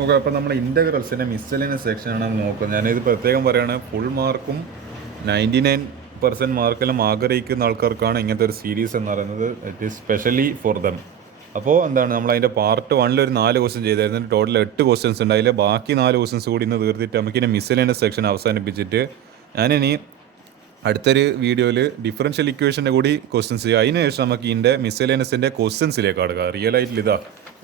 Okay, അപ്പോൾ നമ്മൾ ഇൻ്റഗ്രൽസിൻ്റെ മിസ്സലിൻ്റെ സെക്ഷനാണ് നോക്കുന്നത്. ഞാനിത് പ്രത്യേകം പറയുകയാണ്, ഫുൾ മാർക്കും 99% മാർക്കെല്ലാം ആഗ്രഹിക്കുന്ന ആൾക്കാർക്കാണ് ഇങ്ങനത്തെ ഒരു സീരീസ് എന്ന് പറയുന്നത്. It is specially for them. അപ്പോൾ എന്താണ്, നമ്മൾ അതിൻ്റെ പാർട്ട് 1 ഒരു 4 ക്വസ്റ്റ്യൻ ചെയ്തായിരുന്നു. ടോട്ടൽ 8 ക്വസ്റ്റ്യൻസ് ഉണ്ടായില്ല. ബാക്കി 4 ക്വസ്റ്റ്യൻസ് കൂടി ഇന്ന് തീർത്തിട്ട് നമുക്കിനി മിസ്സലിൻ്റെ സെക്ഷൻ അവസാനിപ്പിച്ചിട്ട് ഞാനിനി അടുത്തൊരു വീഡിയോയിൽ ഡിഫറൻഷ്യൽ ഇക്വേഷൻ്റെ കൂടി ക്വസ്റ്റ്യൻസ് ചെയ്യുക. അതിന് ശേഷം നമുക്ക് ഇതിൻ്റെ മിസ്സലേനസിൻ്റെ ക്വസ്റ്റ്യൻസിലേക്ക് അടുക്കുക. റിയൽ ആയിട്ടുള്ള ഇതാ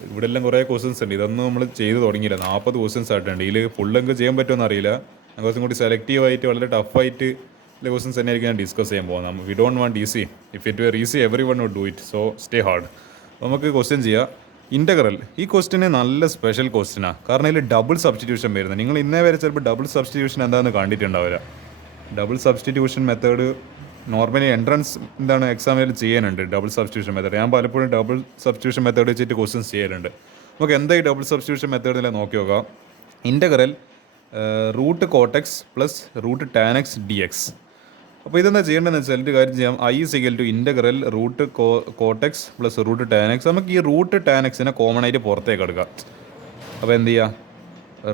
ഇവിടെ എല്ലാം കുറേ ക്വസ്റ്റ്യൻസ് ഉണ്ട്. ഇതൊന്നും നമ്മൾ ചെയ്ത് തുടങ്ങിയില്ല. 40 ക്വസ്റ്റ്യൻസ് ആയിട്ടുണ്ട്. ഇതിൽ ഫുള്ളെങ്കിൽ ചെയ്യാൻ പറ്റുമെന്ന് അറിയില്ല. ഞാൻ കുറച്ചും കൂടി സെലക്റ്റീവായിട്ട് വളരെ ടഫായിട്ട് ക്വസ്റ്റ്യൻസ് തന്നെയായിരിക്കും ഞാൻ ഡിസ്കസ് ചെയ്യാൻ പോകുന്നത്. We don't want easy. If it were easy every one would do it. So stay hard. അപ്പോൾ നമുക്ക് ക്വസ്റ്റ്യൻ ചെയ്യാം. ഇൻ്റഗ്രൽ ഈ ക്വസ്റ്റിന് നല്ല സ്പെഷ്യൽ ക്വസ്റ്റ്യനാണ്. കാരണം ഇതിൽ ഡബിൾ സബ്സ്റ്റിറ്റ്യൂഷൻ വരുന്നത്. നിങ്ങൾ ഇന്നേ വരെ ചിലപ്പോൾ ഡബിൾ സബ്സ്റ്റിറ്റ്യൂഷൻ എന്താണെന്ന് കണ്ടിട്ടുണ്ടാവില്ല. Double substitution method normally entrance എക്സാമിൽ ചെയ്യാനുണ്ട്. ഡബിൾ സബ്സ്റ്റിറ്റ്യൂഷൻ മെത്തേഡ് ഞാൻ പലപ്പോഴും ഡബിൾ സബ്സ്റ്റിറ്റ്യൂഷൻ മെത്തേഡ് വെച്ചിട്ട് ക്വസ്റ്റ്യൻസ് ചെയ്യാറുണ്ട്. നമുക്ക് എന്താ ഈ ഡബിൾ സബ്സ്റ്റിറ്റ്യൂഷൻ മെത്തേഡ് എല്ലാം നോക്കി നോക്കാം. Integral root cot x plus root tan x d x. അപ്പോൾ ഇതെന്താ ചെയ്യേണ്ടതെന്ന് വെച്ചാൽ ഒരു കാര്യം ചെയ്യാം. I is equal to integral root cot x plus root tan x. നമുക്ക് ഈ റൂട്ട് ടാൻ എക്സിനെ കോമൺ ആയിട്ട് പുറത്തേക്ക് എടുക്കാം. അപ്പോൾ എന്ത് ചെയ്യുക,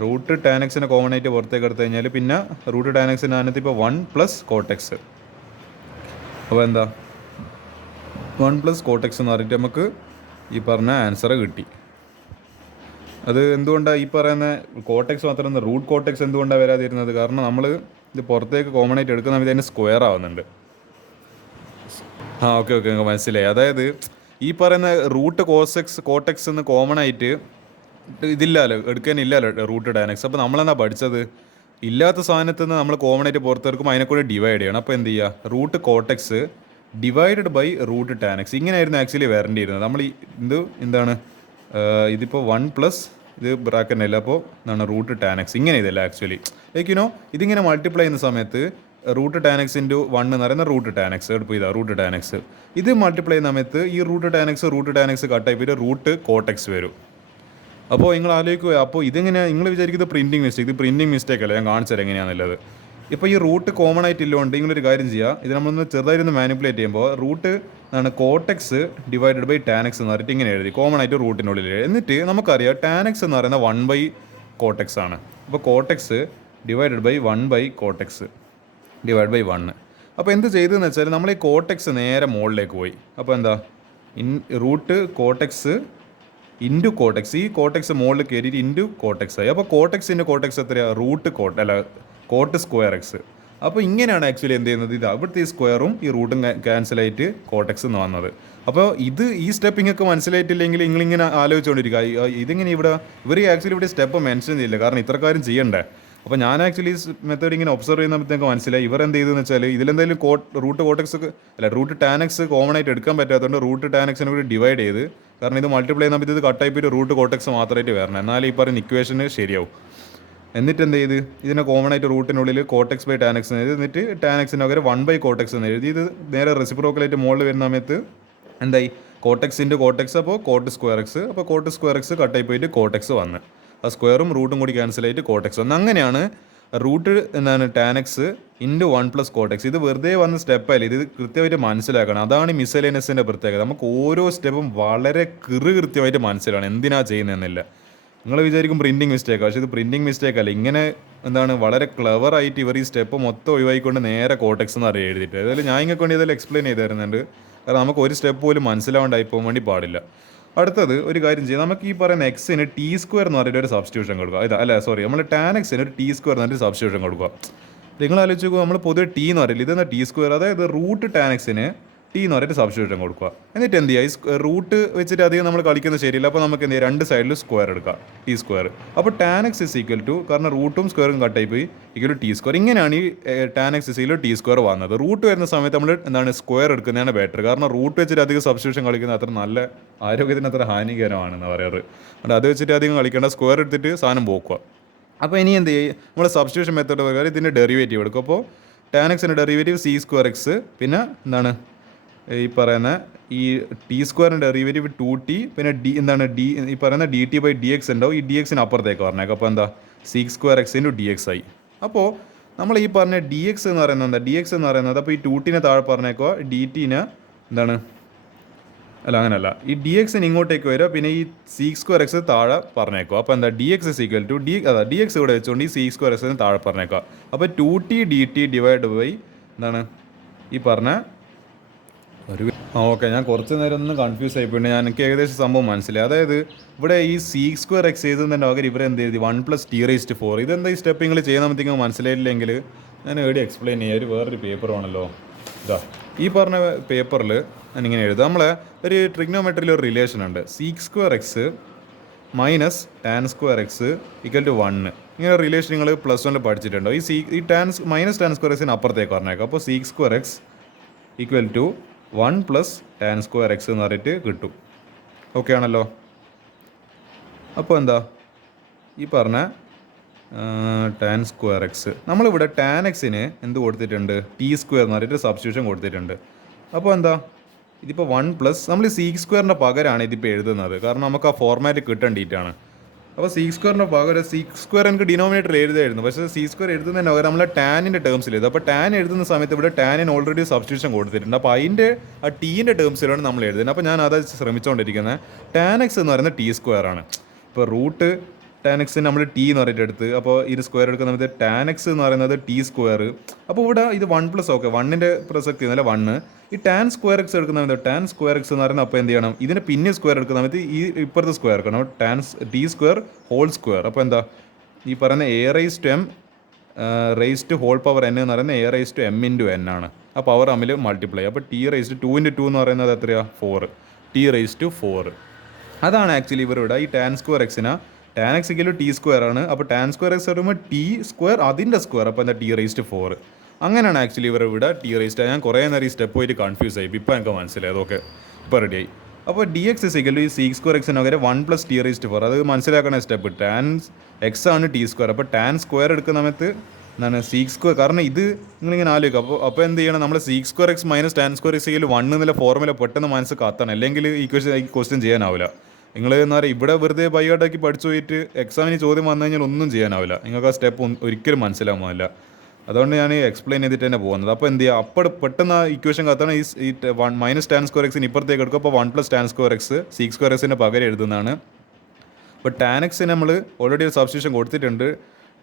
റൂട്ട് ടാൻ എക്സിനെ കോമൺ ആയിട്ട് പുറത്തേക്ക് എടുത്തു കഴിഞ്ഞാൽ പിന്നെ റൂട്ട് ടാൻ എക്സിന് അതിനകത്ത് ഇപ്പോൾ 1 പ്ലസ് കോട്ടെക്സ്. അപ്പോൾ എന്താ 1 പ്ലസ് കോട്ടെക്സ് എന്ന് പറഞ്ഞിട്ട് നമുക്ക് ഈ പറഞ്ഞ ആൻസർ കിട്ടി. അത് എന്തുകൊണ്ടാണ് ഈ പറയുന്ന കോട്ടെക്സ് മാത്രം റൂട്ട് കോട്ടെക്സ് എന്തുകൊണ്ടാണ് വരാതിരുന്നത്? കാരണം നമ്മൾ ഇത് പുറത്തേക്ക് കോമൺ ആയിട്ട് എടുക്കുന്ന സമയത്ത് അതിന് സ്ക്വയർ ആവുന്നുണ്ട്. ഓക്കെ മനസ്സിലായി. അതായത് ഈ പറയുന്ന റൂട്ട് കോട്ടെക്സ് എന്ന് കോമൺ ആയിട്ട് ഇതില്ലല്ലോ, എടുക്കാനില്ലല്ലോ റൂട്ട് ടാൻ എക്സ്. അപ്പോൾ നമ്മളെന്താ പഠിച്ചത്, ഇല്ലാത്ത സാധനത്തിൽ നിന്ന് നമ്മൾ കോമൺ ആയിട്ട് പുറത്തെടുക്കുമ്പോൾ അതിനെ കൂടെ ഡിവൈഡ് ചെയ്യണം. അപ്പോൾ എന്ത് ചെയ്യുക, root cot x divided by root tan x. ഇങ്ങനെയായിരുന്നു ആക്ച്വലി വരേണ്ടിയിരുന്നത്. നമ്മൾ എന്താണ് ഇതിപ്പോൾ 1 പ്ലസ് ഇത് ബ്രാക്കറ്റ് അല്ല, അപ്പോൾ എന്താണ് റൂട്ട് ടാൻ എക്സ് ഇങ്ങനെ ഇതല്ല ആക്ച്വലി. ലൈക്ക് ഇതിങ്ങനെ മൾട്ടിപ്ലൈ ചെയ്യുന്ന സമയത്ത് റൂട്ട് ടാൻ എക്സ് ഇൻറ്റു 1 എന്ന് പറയുന്ന റൂട്ട് ടാൻ എക്സ് എടുപ്പോൾ ഇതാ റൂട്ട് ടാൻ എക്സ്. ഇത് മൾട്ടിപ്ലൈ ചെയ്യുന്ന സമയത്ത് ഈ റൂട്ട് ടാൻ എക്സ് കട്ടായി പോയിട്ട് റൂട്ട് കോട്ടെക്സ് വരും. അപ്പോൾ നിങ്ങൾ ആലോചിക്കുക, അപ്പോൾ ഇതെങ്ങനെയാണ് നിങ്ങൾ വിചാരിക്കുന്നത് പ്രിൻറ്റിങ് മിസ്റ്റേക്ക്. ഇത് പ്രിൻറ്റിങ് മിസ്റ്റേക്ക് അല്ല, ഞാൻ കാണിച്ചു തരാം എങ്ങനെയാണെന്നുള്ളത്. ഇപ്പോൾ ഈ റൂട്ട് കോമൺ ആയിട്ട് ഇല്ലോണ്ട് നിങ്ങളൊരു കാര്യം ചെയ്യുക, ഇത് നമ്മളൊന്ന് ചെറുതായിട്ടൊന്ന് മാനിപ്പുലേറ്റ് ചെയ്യുമ്പോൾ root cot x divided by tan x എന്ന് പറഞ്ഞിട്ട് ഇങ്ങനെ എഴുതി കോമൺ ആയിട്ട് റൂട്ടിനുള്ളിൽ. എന്നിട്ട് നമുക്കറിയാം ടാൻ എക്സ് എന്ന് പറയുന്നത് 1 ബൈ കോട്ടെക്സ് ആണ്. അപ്പോൾ cot x divided by 1 by cot x divide by 1. അപ്പോൾ എന്ത് ചെയ്തതെന്ന് വെച്ചാൽ നമ്മൾ ഈ കോട്ടെക്സ് നേരെ മുകളിലേക്ക് പോയി. അപ്പോൾ എന്താ റൂട്ട് കോട്ടെക്സ് ഇൻറ്റു കോട്ടെക്സ്, ഈ കോട്ടെക്സ് മുകളിൽ കയറിയിട്ട് ഇൻറ്റു കോട്ടെക്സ് ആയി. അപ്പോൾ കോട്ടെക്സിൻ്റെ കോട്ടെക്സ് എത്രയാണ്, റൂട്ട് കോട്ട് സ്ക്വയർ എക്സ്. അപ്പോൾ ഇങ്ങനെയാണ് ആക്ച്വലി എന്ത് ചെയ്യുന്നത്, ഇതാ ഇവിടുത്തെ ഈ സ്ക്വയറും ഈ റൂട്ടും ക്യാൻസലായിട്ട് കോട്ടെക്സ് എന്ന് വന്നത്. അപ്പോൾ ഈ സ്റ്റെപ്പ് നിങ്ങൾക്ക് മനസ്സിലായിട്ടില്ലെങ്കിൽ നിങ്ങളിങ്ങനെ ആലോചിച്ചുകൊണ്ടിരിക്കുക, ഇതിങ്ങനെ ഇവർ ആക്ച്വലി ഇവിടെ സ്റ്റെപ്പ് മെൻഷൻ ചെയ്യില്ല, കാരണം ഇത്ര കാര്യം ചെയ്യണ്ടേ. അപ്പോൾ ഞാൻ ആക്ച്വലി ഈ മെത്തേഡ് ഇങ്ങനെ ഒബ്സർവ് ചെയ്യുന്നപ്പോഴത്തേക്ക് മനസ്സിലായി ഇവർ എന്ത് ചെയ്തെന്ന് വെച്ചാൽ ഇതിലെന്തായാലും റൂട്ട് ടാൻ എക്സ് കോമൺ ആയിട്ട് എടുക്കാൻ പറ്റാത്തതുകൊണ്ട് റൂട്ട് ടാൻ എക്സിനെ കൂടി ഡിവൈഡ് ചെയ്ത്, കാരണം ഇത് മൾട്ടിപ്ലൈ ചെയ്യുന്ന ഇത് കട്ടായി പോയിട്ട് റൂട്ട് കോട്ടെക്സ് മാത്രമായിട്ട് വരണം, എന്നാലും ഈ പറയുന്ന ഇക്വേഷന് ശരിയാവും. എന്നിട്ട് എന്ത് ചെയ്ത് ഇതിനെ കോമൺ ആയിട്ട് റൂട്ടിനുള്ളിൽ കോട്ടെക്സ് ബൈ ടാൻ എക്സ് എന്ന് എഴുതി, എന്നിട്ട് ടാൻ എക്സിന് പകരം 1 ബൈ കോട്ടെക്സ് എന്ന് എഴുതി. ഇത് നേരെ റെസിപ്രോക്കലായിട്ട് മുകളിൽ വരുന്ന സമയത്ത് എന്തായി, കോട്ടെക്സ് ഇൻറ്റു കോട്ടെക്സ്, അപ്പോൾ കോട്ട് സ്ക്വയർ എക്സ്. അപ്പോൾ കോട്ട് സ്ക്വയർ എക്സ് കട്ടായി പോയിട്ട് കോട്ടെക്സ് വന്ന് ആ സ്ക്വയറും റൂട്ടും കൂടി ക്യാൻസലായിട്ട് കോട്ടെക്സ് വന്ന്. അങ്ങനെയാണ് root tan x into 1 plus cot x. ഇത് വെറുതെ വന്ന സ്റ്റെപ്പായില്ല, ഇത് കൃത്യമായിട്ട് മനസ്സിലാക്കണം. അതാണ് ഈ മിസ്സലേനിയസിൻ്റെ പ്രത്യേകത. നമുക്ക് ഓരോ സ്റ്റെപ്പും വളരെ കൃത്യമായിട്ട് മനസ്സിലാണ് എന്തിനാ ചെയ്യുന്നതെന്നില്ല. നിങ്ങൾ വിചാരിക്കും പ്രിൻറ്റിങ് മിസ്റ്റേക്ക്, പക്ഷേ ഇത് പ്രിൻറ്റിങ് മിസ്റ്റേക്ക് അല്ല. ഇങ്ങനെ വളരെ ക്ലവറായിട്ട് ഇവർ ഈ സ്റ്റെപ്പ് മൊത്തം ഒഴിവാക്കിക്കൊണ്ട് നേരെ കോട്ടെക്സ് എന്ന് അറിയാം എഴുതിയിട്ട്. അതായത് ഞാൻ ഇങ്ങനെ കൊണ്ട് ഇതെല്ലാം എക്സ്പ്ലെയിൻ ചെയ്ത് തരുന്നുണ്ട്, കാരണം നമുക്ക് ഒരു സ്റ്റെപ്പ് പോലും മനസ്സിലാവേണ്ടായി പോകാൻ വേണ്ടി പാടില്ല. അടുത്തത് ഒരു കാര്യം ചെയ്യാം, നമുക്ക് ഈ പറയുന്ന എക്സിന് ടി സ്ക്വയർ എന്ന് പറഞ്ഞിട്ട് ഒരു സബ്സ്റ്റിറ്റ്യൂഷൻ കൊടുക്കുക. നമ്മൾ ടാൻ എക്സിന് ഒരു ടി സ്ക്വയർ എന്ന് പറഞ്ഞിട്ട് സബ്സ്റ്റിറ്റ്യൂഷൻ കൊടുക്കുക. നിങ്ങൾ ആലോചിച്ച് നോക്കുക, നമ്മൾ പൊതുവെ ടി എന്ന് പറയില്ല, ഇതെന്താ ടി സ്ക്വയർ, അതായത് റൂട്ട് ടാൻ എക്സിന് ടി എന്ന് പറഞ്ഞിട്ട് സബ്സ്റ്റിറ്റ്യൂഷൻ കൊടുക്കുക. എന്നിട്ട് എന്ത് ചെയ്യുക, ഈ റൂട്ട് വെച്ചിട്ട് അധികം നമ്മൾ കളിക്കുന്നത് ശരിയില്ല. അപ്പോൾ നമുക്ക് എന്ത് ചെയ്യുക, രണ്ട് സൈഡിൽ സ്ക്വയർ എടുക്കുക, ടി സ്ക്വയർ. അപ്പോൾ tan x is equal to, കാരണം റൂട്ടും സ്ക്വയറും കട്ടായി പോയി, ഈക്വൽ ടു ടി സ്ക്വയർ. ഇങ്ങനെയാണ് ഈ tan x is equal to T square വന്നത്. റൂട്ട് വരുന്ന സമയത്ത് നമ്മൾ സ്ക്വയർ എടുക്കുന്നതാണ് ബെറ്റർ, കാരണം റൂട്ട് വെച്ചിട്ട് അധികം സബ്സ്റ്റിറ്റ്യൂഷൻ കളിക്കുന്നത് അത്ര നല്ല ആരോഗ്യത്തിന് അത്ര ഹാനികരമാണെന്ന് പറയാറ്. അത് വെച്ചിട്ട് അധികം കളിക്കേണ്ട, സ്ക്വയർ എടുത്തിട്ട് സാധനം പോക്കുക. അപ്പോൾ ഇനി എന്ത് ചെയ്യും, നമ്മൾ സബ്സ്റ്റിറ്റ്യൂഷൻ മെത്തേഡ് പ്രകാരം ഇതിൻ്റെ ഡെറിവേറ്റീവ് എടുക്കും. അപ്പോൾ ടാൻ എക്സിൻ്റെ ഡെറിവേറ്റീവ് സി സ്ക്വയർ എക്സ്, പിന്നെ ഈ പറയുന്ന ഈ ടി സ്ക്വയറിൻ്റെ ഡെറിവേറ്റീവ് 2t, പിന്നെ ഈ പറയുന്ന D T by D X ഉണ്ടാവും. ഈ ഡി എക്സിന് അപ്പുറത്തേക്ക് പറഞ്ഞേക്കാം. അപ്പോൾ എന്താ sec square x into D X ആയി. അപ്പോൾ നമ്മൾ ഈ പറഞ്ഞ ഡി എക്സ് എന്ന് പറയുന്നത് അപ്പോൾ ഈ 2tനെ താഴെ പറഞ്ഞേക്കുക, ഡി ടീനെ അല്ല അങ്ങനല്ല, ഈ ഡി എക്സിന് ഇങ്ങോട്ടേക്ക് വരിക, പിന്നെ ഈ സീക്സ് സ്ക്വയർ എക്സ് താഴെ പറഞ്ഞേക്കുക. അപ്പോൾ എന്താ D X is equal to D X ഇവിടെ വെച്ചുകൊണ്ട് ഈ സീക്സ് സ്ക്വയർ എക്സിന് താഴെ പറഞ്ഞേക്കുക. അപ്പോൾ 2t dt ഡിവൈഡ് ബൈ എന്താണ് ഈ പറഞ്ഞ ഒരു ഓക്കെ, ഞാൻ കുറച്ച് നേരം ഒന്ന് കൺഫ്യൂസ് ആയിപ്പോയിട്ട് എനിക്ക് ഏകദേശം സംഭവം മനസ്സിലായി. അതായത് ഇവിടെ ഈ സീക്സ് സ്ക്വയർ എക്സ് ചെയ്തതിൻ്റെ പകരം ഇവർ എന്ത് ചെയ്തു 1+t⁴. ഇതെന്താ ഈ സ്റ്റെപ്പ് നിങ്ങൾ ചെയ്യുമ്പോഴത്തേക്കും മനസ്സിലായില്ലെങ്കിൽ ഞാൻ എവിടെ എക്സ്പ്ലെയിൻ ചെയ്യാം. ഒരു വേറൊരു പേപ്പർ ആണല്ലോ ഇതാ, ഈ പറഞ്ഞ പേപ്പറിൽ ഞാനിങ്ങനെ എഴുതുക. നമ്മളെ ഒരു ട്രിഗ്നോമെട്രിയിൽ ഒരു റിലേഷൻ ഉണ്ട്, sec square x minus tan square x equal to 1. ഇങ്ങനെ റിലേഷൻ നിങ്ങൾ +1 പഠിച്ചിട്ടുണ്ടോ? ഈ മൈനസ് ടാൻ സ്ക്വയർ എക്സിന് അപ്പുറത്തേക്ക് പറഞ്ഞേക്കാം. അപ്പോൾ sec square x equal to 1 + tan square x എന്ന് പറഞ്ഞിട്ട് കിട്ടും. ഓക്കെ ആണല്ലോ? അപ്പോൾ എന്താ ഈ പറഞ്ഞ ടാൻ സ്ക്വയർ എക്സ്, നമ്മളിവിടെ ടാൻ എക്സിന് എന്ത് കൊടുത്തിട്ടുണ്ട്, t² എന്ന് പറഞ്ഞിട്ട് സബ്സ്റ്റിറ്റ്യൂഷൻ കൊടുത്തിട്ടുണ്ട്. അപ്പോൾ എന്താ ഇതിപ്പോൾ 1+ നമ്മൾ സീക്സ് സ്ക്വയറിൻ്റെ പകരമാണ് ഇതിപ്പോൾ എഴുതുന്നത്, കാരണം നമുക്ക് ആ ഫോർമാറ്റ് കിട്ടേണ്ടിയിട്ടാണ്. അപ്പോൾ സീക്സ് സ്ക്വയറിൻ്റെ പകരം സീക്സ് സ്ക്വയർ എനിക്ക് ഡിനോമിനേറ്റർ എഴുതായിരുന്നു, പക്ഷേ സീക്സ് സ്ക്വയർ എഴുതുന്നതിന് പകരം നമ്മൾ ടാനിൻ്റെ ടേംസിൽ എഴുതും. അപ്പോൾ ടാൻ എഴുതുന്ന സമയത്ത് ഇവിടെ ടാനിന് ഓൾറെഡി സബ്സ്റ്റിറ്റ്യൂഷൻ കൊടുത്തിട്ടുണ്ട്. അപ്പോൾ അതിൻ്റെ ആ ടീൻ്റെ ടേംസിലാണ് നമ്മൾ എഴുതുന്നത്. അപ്പോൾ ഞാൻ അത് ശ്രമിച്ചുകൊണ്ടിരിക്കുന്നത്. ടാൻ എക്സ് എന്ന് പറയുന്നത് t² ആണ്. ഇപ്പോൾ റൂട്ട് ടാൻ എക്സിന് നമ്മൾ ടി എന്ന് പറഞ്ഞിട്ട് എടുത്ത്, അപ്പോൾ ഇത് സ്ക്വയർ എടുക്കുന്ന സമയത്ത് ടാൻ എക്സ് എന്ന് പറയുന്നത് t². അപ്പോൾ ഇവിടെ ഇത് 1+, ഓക്കെ 1ൻ്റെ പ്രസക്തി എന്നല്ല 1. ഈ ടാൻ സ്ക്വയർ എക്സ് എടുക്കുന്ന സമയത്ത് ടാൻ സ്ക്വയർ എക്സ് എന്ന് പറയുന്നത് അപ്പോൾ എന്ത് ചെയ്യണം, ഇതിന് പിന്നെ സ്ക്വയർ എടുക്കുന്ന സമയത്ത് ഈ ഇപ്പുറത്തെ സ്ക്വയർ എടുക്കണം, t²² അപ്പോൾ എന്താ ഈ പറയുന്ന a⁻m n എന്ന് പറയുന്നത് a⁻m × n ആണ്. ആ പവർ തമ്മിൽ മൾട്ടിപ്ലൈ. അപ്പോൾ t2 × 2 എന്ന് പറയുന്നത് എത്രയാണ്, 4. t⁴. അതാണ് ആക്ച്വലി ഇവരുടെ ഈ ടാൻ സ്ക്വയർ എക്സിന് tan x equal to t² ആണ്. അപ്പോൾ ടാൻ സ്ക്വയർ എക്സ് വരുമ്പോൾ t² അതിൻ്റെ സ്ക്വയർ, അപ്പോൾ എന്താ t⁴. അങ്ങനെയാണ് ആക്ച്വലി ഇവർ ഇവിടെ t⁻. ഞാൻ കുറേ നേരം ഈ സ്റ്റെപ്പ് പോയിട്ട് കൺഫ്യൂസ് ആയി. ഇപ്പോൾ എനിക്ക് മനസ്സിലായി. അതൊക്കെ ഇപ്പോൾ റെഡിയായി. അപ്പോൾ dx ഇസ് ഈക്വൽ ടു ഈ സീക്സ് സ്ക്വയർ എക്സിന് പകരം 1 + t⁻. അത് മനസ്സിലാക്കണ സ്റ്റെപ്പ്. ടാൻ എക്സ് ആണ് t². അപ്പോൾ ടാൻ സ്ക്വയർ എടുക്കുന്ന സമയത്ത് എന്താണ് സീക്സ് സ്ക്വയർ, കാരണം ഇത് നിങ്ങളിങ്ങനെ ആലോചിക്കുക. അപ്പോൾ എന്ത് ചെയ്യണം, നമ്മൾ seeks square x minus tan square x equal 1 എന്നുള്ള ഫോർമുല പെട്ടെന്ന് മനസ്സിൽ കത്തണം, അല്ലെങ്കിൽ ഈ ക്വസ്റ്റ്യൻ ചെയ്യാനാവില്ല. നിങ്ങൾ എന്താ പറയുക, ഇവിടെ വെറുതെ ബൈഹാർട്ടാക്കി പഠിച്ചു പോയിട്ട് എക്സാമിന് ചോദ്യം വന്നു കഴിഞ്ഞാൽ ഒന്നും ചെയ്യാനാവില്ല. നിങ്ങൾക്ക് ആ സ്റ്റെപ്പ് ഒരിക്കലും മനസ്സിലാവുന്നില്ല. അതുകൊണ്ട് ഞാൻ എക്സ്പ്ലെയിൻ ചെയ്തിട്ട് തന്നെ പോകുന്നത്. അപ്പോൾ എന്ത് ചെയ്യുക, അപ്പോൾ പെട്ടെന്ന് ആ ഇക്വേഷൻ കത്താണ് ഈ മൈനസ് ടാൻ സ്ക്വയർ എക്സിന് ഇപ്പുറത്തേക്ക് എടുക്കും. അപ്പോൾ 1 + tan square X seeks square എക്സിൻ്റെ പകരം എഴുതുന്നതാണ്. അപ്പോൾ ടാൻ എക്സിന് നമ്മൾ ഓൾറെഡി ഒരു സബ്സ്റ്റിറ്റ്യൂഷൻ കൊടുത്തിട്ടുണ്ട്,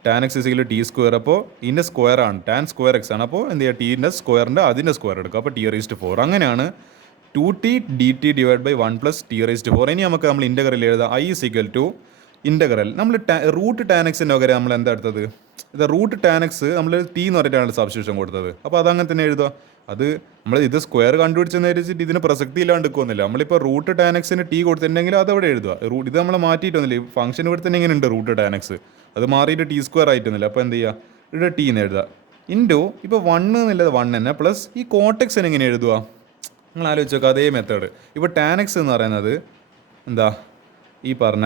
tan x is equal to t². അപ്പോൾ ഇതിൻ്റെ സ്ക്വയർ ആണ്, ടാൻ സ്ക്വയർ എക്സ് ആണ്. അപ്പോൾ എന്ത് ചെയ്യുക, ടീൻ്റെ സ്ക്വയറിൻ്റെ അതിൻ്റെ സ്ക്വയർ എടുക്കുക. അപ്പോൾ t⁴. അങ്ങനെയാണ് 2t dt divide by 1 + t⁴. ഇനി നമുക്ക് നമ്മൾ ഇൻ്റഗ്രൽ എഴുതാം. i is equal to integral നമ്മൾ റൂട്ട് ടാൻ എക്സിൻ്റെ പകരം നമ്മൾ എന്താ എടുത്തത്, ഇത് റൂട്ട് ടാൻ എക്സ് നമ്മൾ ടി എന്ന് പറഞ്ഞിട്ടാണ് സബ്സ്റ്റിറ്റ്യൂഷൻ കൊടുത്തത്. അപ്പോൾ അതങ്ങനെ തന്നെ എഴുതുക. അത് നമ്മൾ ഇത് സ്ക്വയർ കണ്ടുപിടിച്ചെന്ന് വെച്ചിട്ട് ഇതിന് പ്രസക്തി ഇല്ലാണ്ട് നിൽക്കുന്നില്ല. നമ്മളിപ്പോൾ റൂട്ട് ടാൻ എക്സിന് ടി കൊടുത്തിട്ടുണ്ടെങ്കിൽ അതവിടെ എഴുതുക. ഇത് നമ്മൾ മാറ്റിയിട്ടൊന്നുമില്ല. ഈ ഫംഗ്ഷൻ ഇവിടെ തന്നെ ഇങ്ങനെ ഉണ്ട് റൂട്ട് ടാൻ എക്സ്, അത് മാറിയിട്ട് t² ആയിട്ടൊന്നുമില്ല. അപ്പോൾ എന്ത് ചെയ്യുക, ഇവിടെ ടി എന്ന് എഴുതുക. ഇൻറ്റു ഇപ്പോൾ 1 എന്നുള്ളത് 1 തന്നെ പ്ലസ് ഈ കോട്ടെക്സിന് എങ്ങനെ എഴുതുക, നിങ്ങൾ ആലോചിച്ച് നോക്കുക. അതേ മെത്തേഡ്. ഇപ്പോൾ ടാൻ എക്സ് എന്ന് പറയുന്നത് എന്താ ഈ പറഞ്ഞ